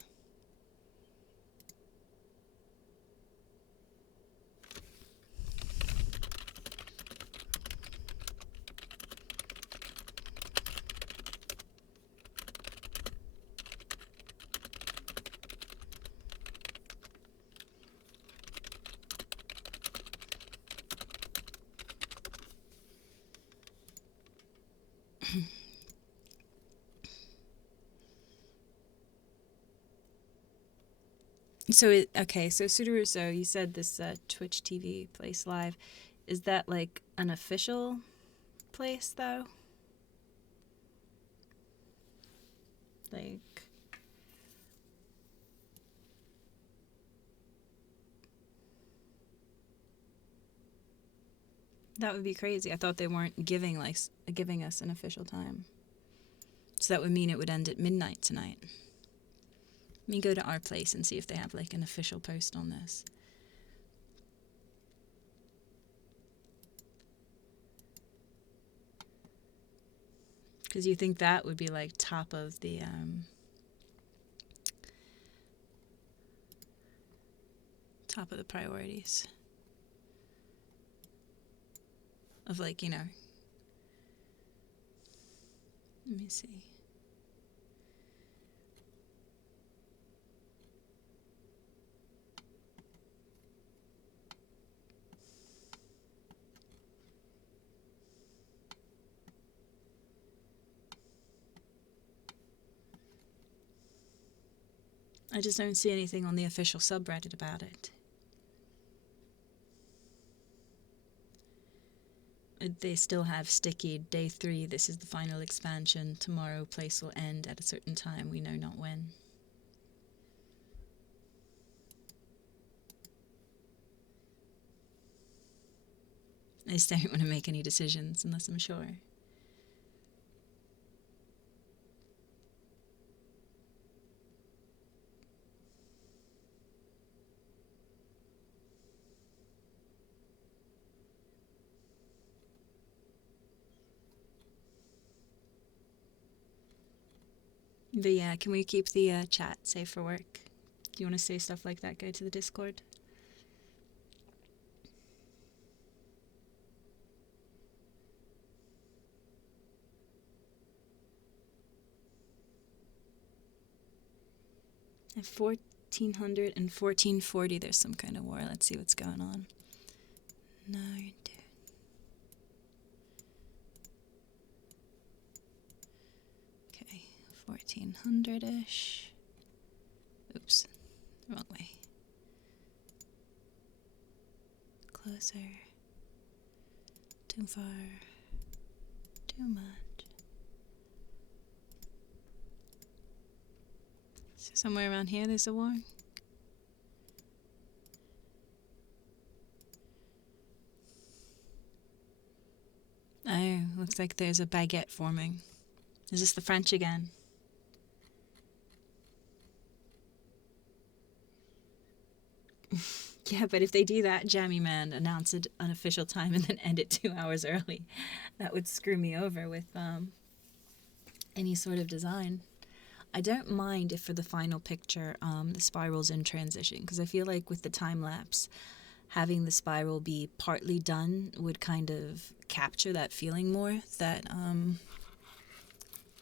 So Sudoru, so you said this Twitch TV place live. Is that like an official place though? Like, that would be crazy. I thought they weren't giving us an official time. So that would mean it would end at midnight tonight. Let me go to our place and see if they have like an official post on this. Because you think that would be like top of the priorities of, like, you know. Let me see. I just don't see anything on the official subreddit about it. They still have sticky day 3. This is the final expansion. Tomorrow, place will end at a certain time. We know not when. I just don't want to make any decisions unless I'm sure. But yeah, can we keep the chat safe for work? Do you want to say stuff like that? Go to the Discord. At 1400 and 1440, there's some kind of war. Let's see what's going on. No, dude. Okay, 1400-ish. Oops, wrong way. Closer. Too far. Too much. So somewhere around here there's a war? Oh, looks like there's a baguette forming. Is this the French again? Yeah, but if they do that, Jammy Man, announce an unofficial time and then end it 2 hours early, that would screw me over with any sort of design. I don't mind if for the final picture the spiral's in transition, because I feel like with the time lapse, having the spiral be partly done would kind of capture that feeling more that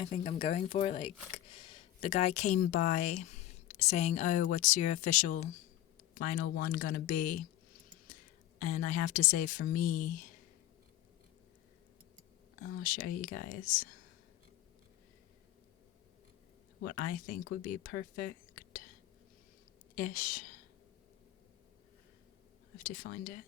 I think I'm going for. Like, the guy came by saying, oh, what's your official final one gonna be? And I have to say, for me, I'll show you guys what I think would be perfect-ish. I have to find it.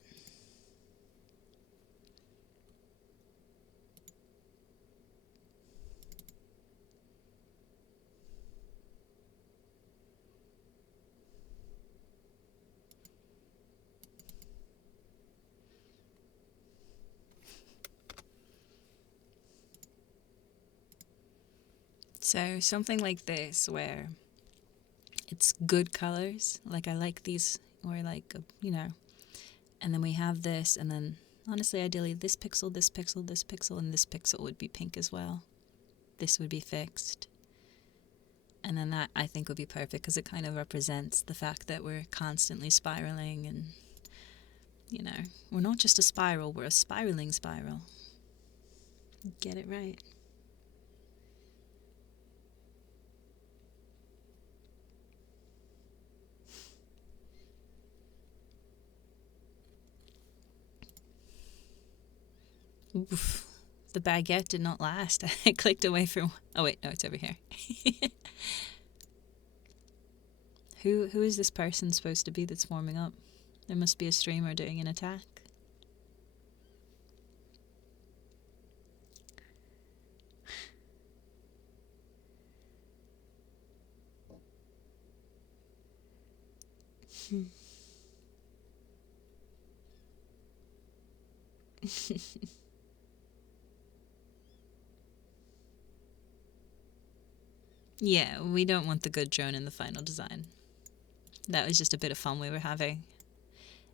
So something like this, where it's good colors, like I like these, or like, you know, and then we have this, and then honestly, ideally, this pixel, this pixel, this pixel, and this pixel would be pink as well. This would be fixed. And then that, I think, would be perfect, because it kind of represents the fact that we're constantly spiraling, and, you know, we're not just a spiral, we're a spiraling spiral. Get it right. Oof. The baguette did not last. I clicked away from... Oh, wait, no, it's over here. Who is this person supposed to be that's warming up? There must be a streamer doing an attack. Yeah, we don't want the good drone in the final design. That was just a bit of fun we were having.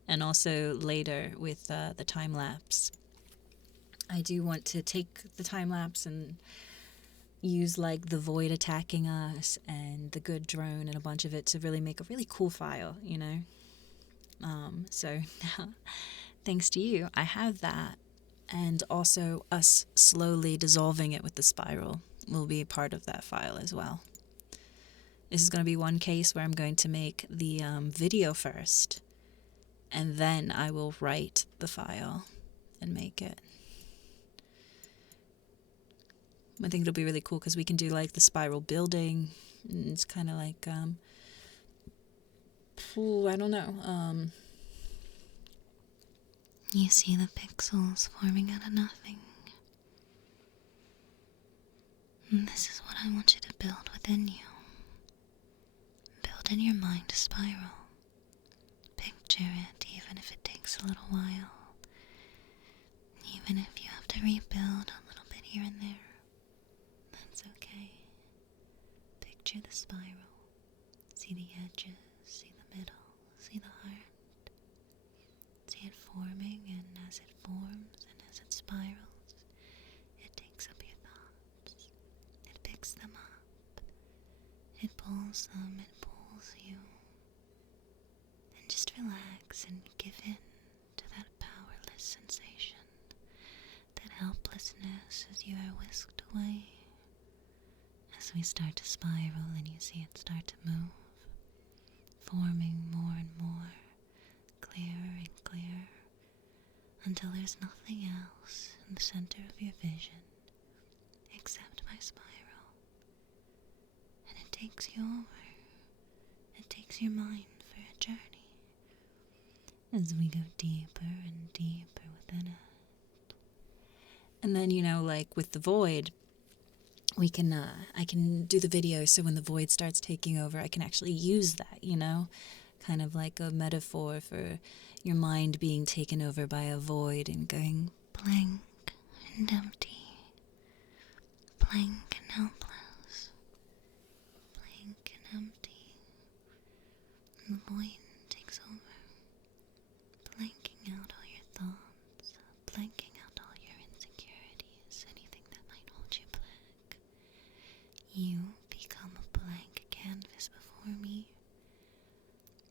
And also later with the time lapse, I do want to take the time lapse and use like the void attacking us and the good drone and a bunch of it to really make a really cool file, you know. So now, thanks to you, I have that, and also us slowly dissolving it with the spiral will be part of that file as well. This is going to be one case where I'm going to make the video first, and then I will write the file and make it. I think it'll be really cool because we can do like the spiral building. It's kind of like, I don't know. You see the pixels forming out of nothing. And this is what I want you to build within you. Build in your mind a spiral. Picture it, even if it takes a little while. Even if you have to rebuild a little bit here and there. That's okay. Picture the spiral. See the edges, see the middle, see the heart. See it forming, and as it forms and as it spirals, it takes up your thoughts. It picks them up It pulls them, it pulls you. And just relax and give in to that powerless sensation, that helplessness as you are whisked away. As we start to spiral and you see it start to move, forming more and more, clearer and clearer, until there's nothing else in the center of your vision except my spiral. And it takes you over. It takes your mind for a journey as we go deeper and deeper within it. And then, like with the void, we can, I can do the video so when the void starts taking over, I can actually use that, kind of like a metaphor for your mind being taken over by a void and going blank and empty, blank and helpless, blank and empty, and the void takes over, blanking out all your thoughts, blanking out all your insecurities, anything that might hold you back. You become a blank canvas before me,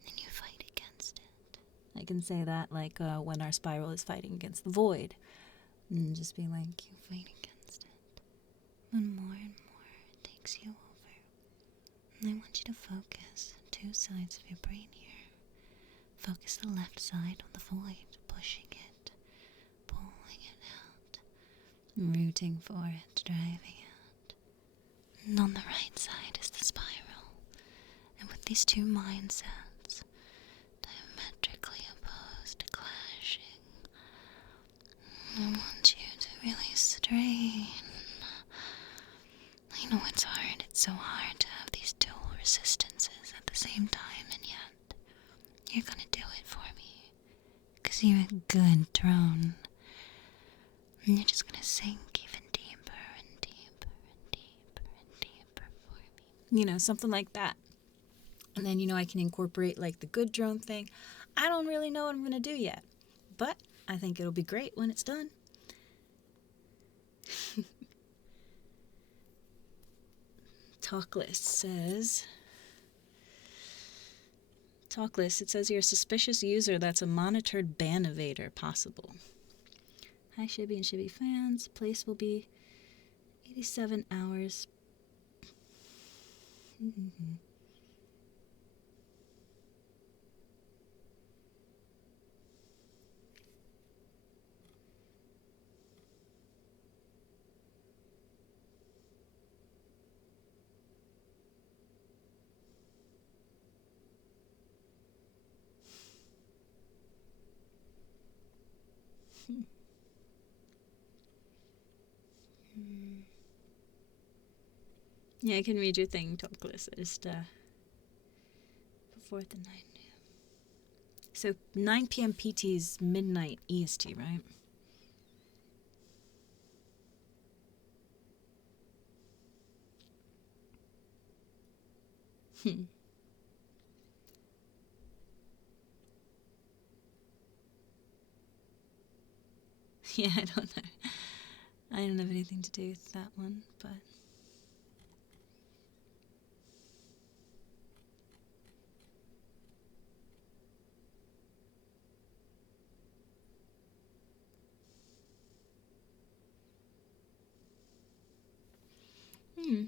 and you fight against it. I can say that like when our spiral is fighting against the void, and just be like, you fight against it. And more it takes you over. And I want you to focus two sides of your brain here. Focus the left side on the void, pushing it, pulling it out, rooting for it, driving it. And on the right side is the spiral. And with these two mindsets, diametrically opposed, clashing, I want you to really strain. I know it's hard. It's so hard to have these dual resistances at the same time, and yet you're gonna do it for me. Because you're a good drone. And you're just gonna sink even deeper and deeper and deeper and deeper for me. Something like that. And then, I can incorporate like the good drone thing. I don't really know what I'm gonna do yet, but I think it'll be great when it's done. Talklist it says you're a suspicious user. That's a monitored ban evader possible. Hi Shibby and Shibby fans. Place will be 87 hours. Yeah, I can read your thing, Talklist. I just, before the 9. So 9 p.m. PT is midnight EST, right? Yeah, I don't know. I don't have anything to do with that one, but...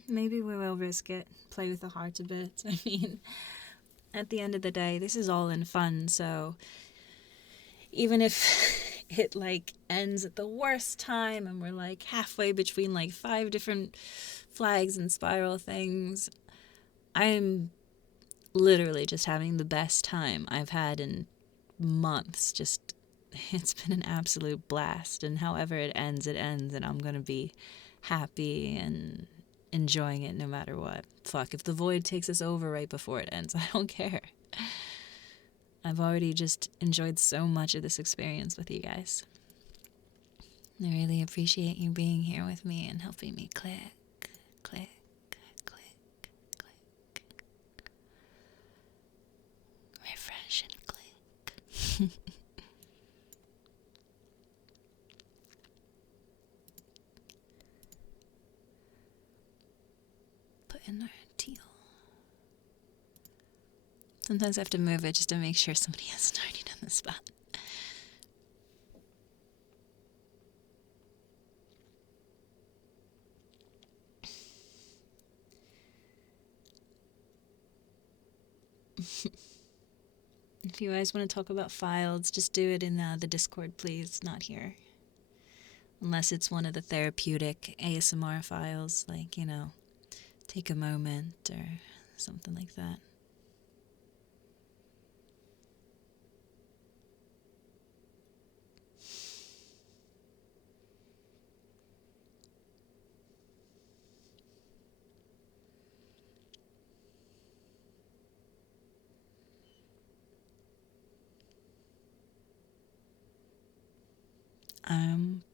maybe we will risk it. Play with the heart a bit. I mean, at the end of the day, this is all in fun, so... Even if it, ends at the worst time and we're, halfway between, 5 different flags and spiral things, I'm literally just having the best time I've had in months. It's been an absolute blast, and however it ends, and I'm gonna be happy and enjoying it no matter what. Fuck, if the void takes us over right before it ends, I don't care. I've already just enjoyed so much of this experience with you guys. I really appreciate you being here with me and helping me click, click, click, click. Refresh and click. Put in our teal. Sometimes I have to move it just to make sure somebody hasn't already done the spot. If you guys want to talk about files, just do it in the Discord, please, not here. Unless it's one of the therapeutic ASMR files, like, you know, take a moment or something like that.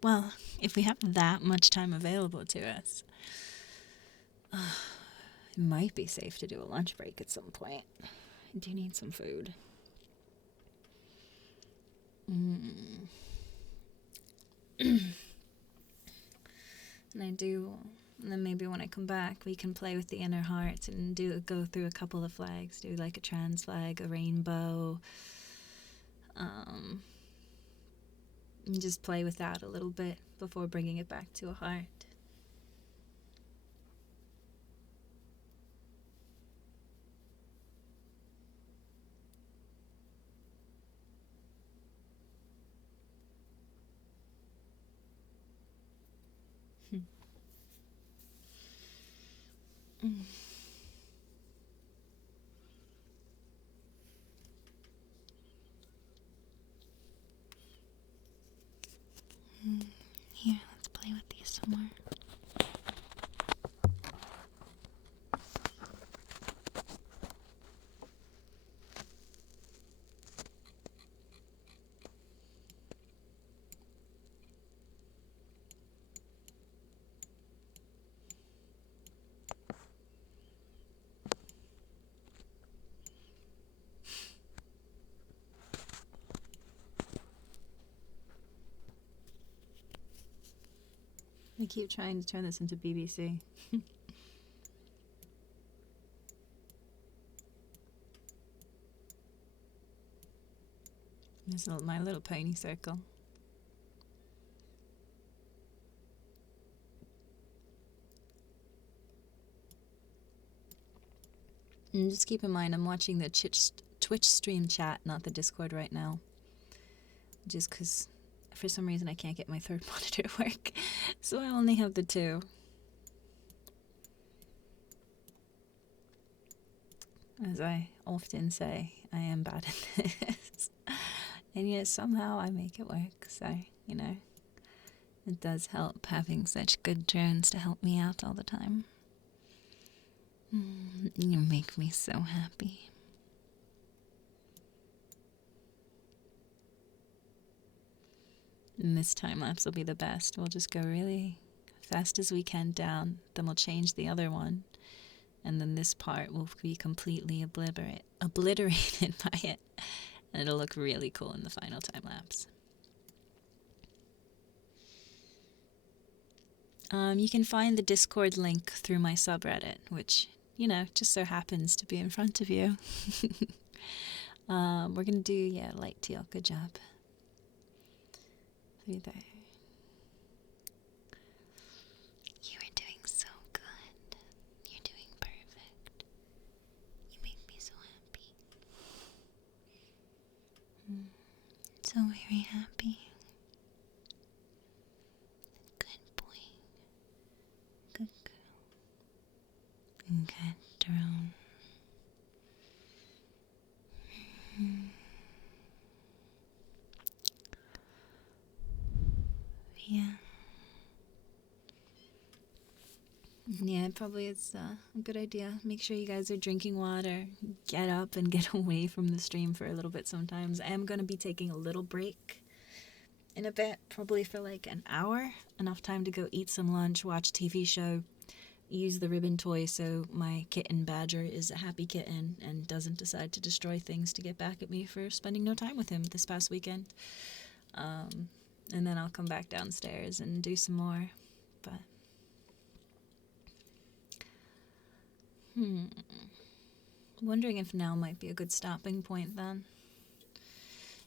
Well, if we have that much time available to us, it might be safe to do a lunch break at some point. I do need some food. And then maybe when I come back, we can play with the inner heart and go through a couple of flags, do like a trans flag, a rainbow, and just play with that a little bit before bringing it back to a heart. Here, let's play with these some more. I keep trying to turn this into BBC. This is my little pony circle. And just keep in mind, I'm watching the Twitch stream chat, not the Discord right now. Just because for some reason I can't get my third monitor to work. So I only have the two. As I often say, I am bad at this. And yet somehow I make it work. So, you know, it does help having such good drones to help me out all the time. You make me so happy. And this time lapse will be the best. We'll just go really fast as we can down. Then we'll change the other one. And then this part will be completely obliterated by it. And it'll look really cool in the final time lapse. You can find the Discord link through my subreddit, which, you know, just so happens to be in front of you. We're going to do, light teal. Good job. Through there. You are doing so good. You're doing perfect. You make me so happy. So very happy. Good boy. Good girl. Good drone. Yeah, probably it's a good idea. Make sure you guys are drinking water. Get up and get away from the stream for a little bit sometimes. I am going to be taking a little break in a bit, probably for like an hour. Enough time to go eat some lunch, watch TV show, use the ribbon toy so my kitten Badger is a happy kitten and doesn't decide to destroy things to get back at me for spending no time with him this past weekend. And then I'll come back downstairs and do some more. But I'm wondering if now might be a good stopping point then.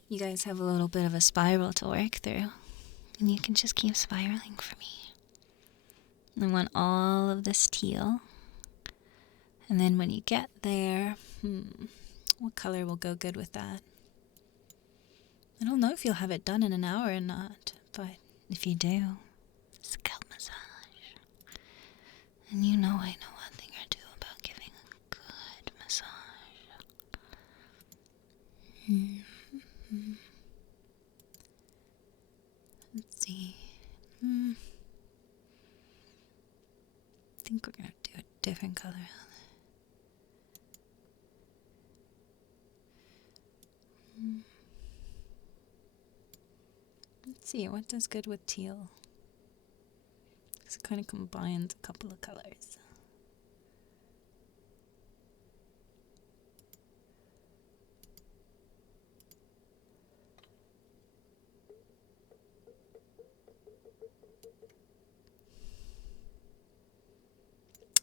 You guys have a little bit of a spiral to work through, and you can just keep spiraling for me. I want all of this teal. And then when you get there, what color will go good with that? I don't know if you'll have it done in an hour or not, but if you do, scalp massage. And you know I know one thing or two about giving a good massage. Let's see. I think we're going to do a different color. Let's see, what does good with teal? Because it kind of combines a couple of colors.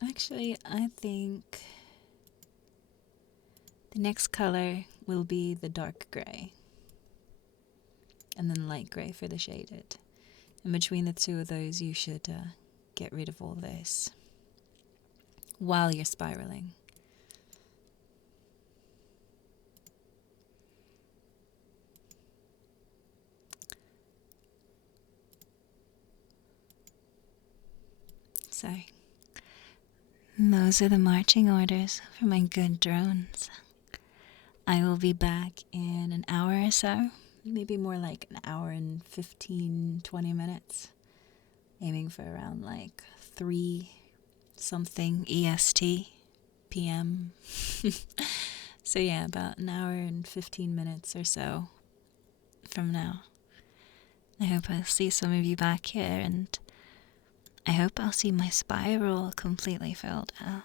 Actually, I think the next color will be the dark gray. And then light gray for the shaded. And between the two of those, you should get rid of all this while you're spiraling. So, those are the marching orders for my good drones. I will be back in an hour or so. Maybe more like an hour and 15, 20 minutes. Aiming for around like 3 something EST PM. So yeah, about an hour and 15 minutes or so from now. I hope I'll see some of you back here, and I hope I'll see my spiral completely filled out.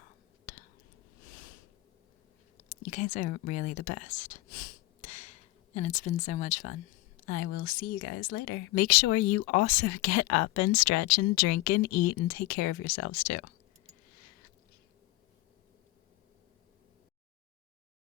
You guys are really the best. And it's been so much fun. I will see you guys later. Make sure you also get up and stretch and drink and eat and take care of yourselves too.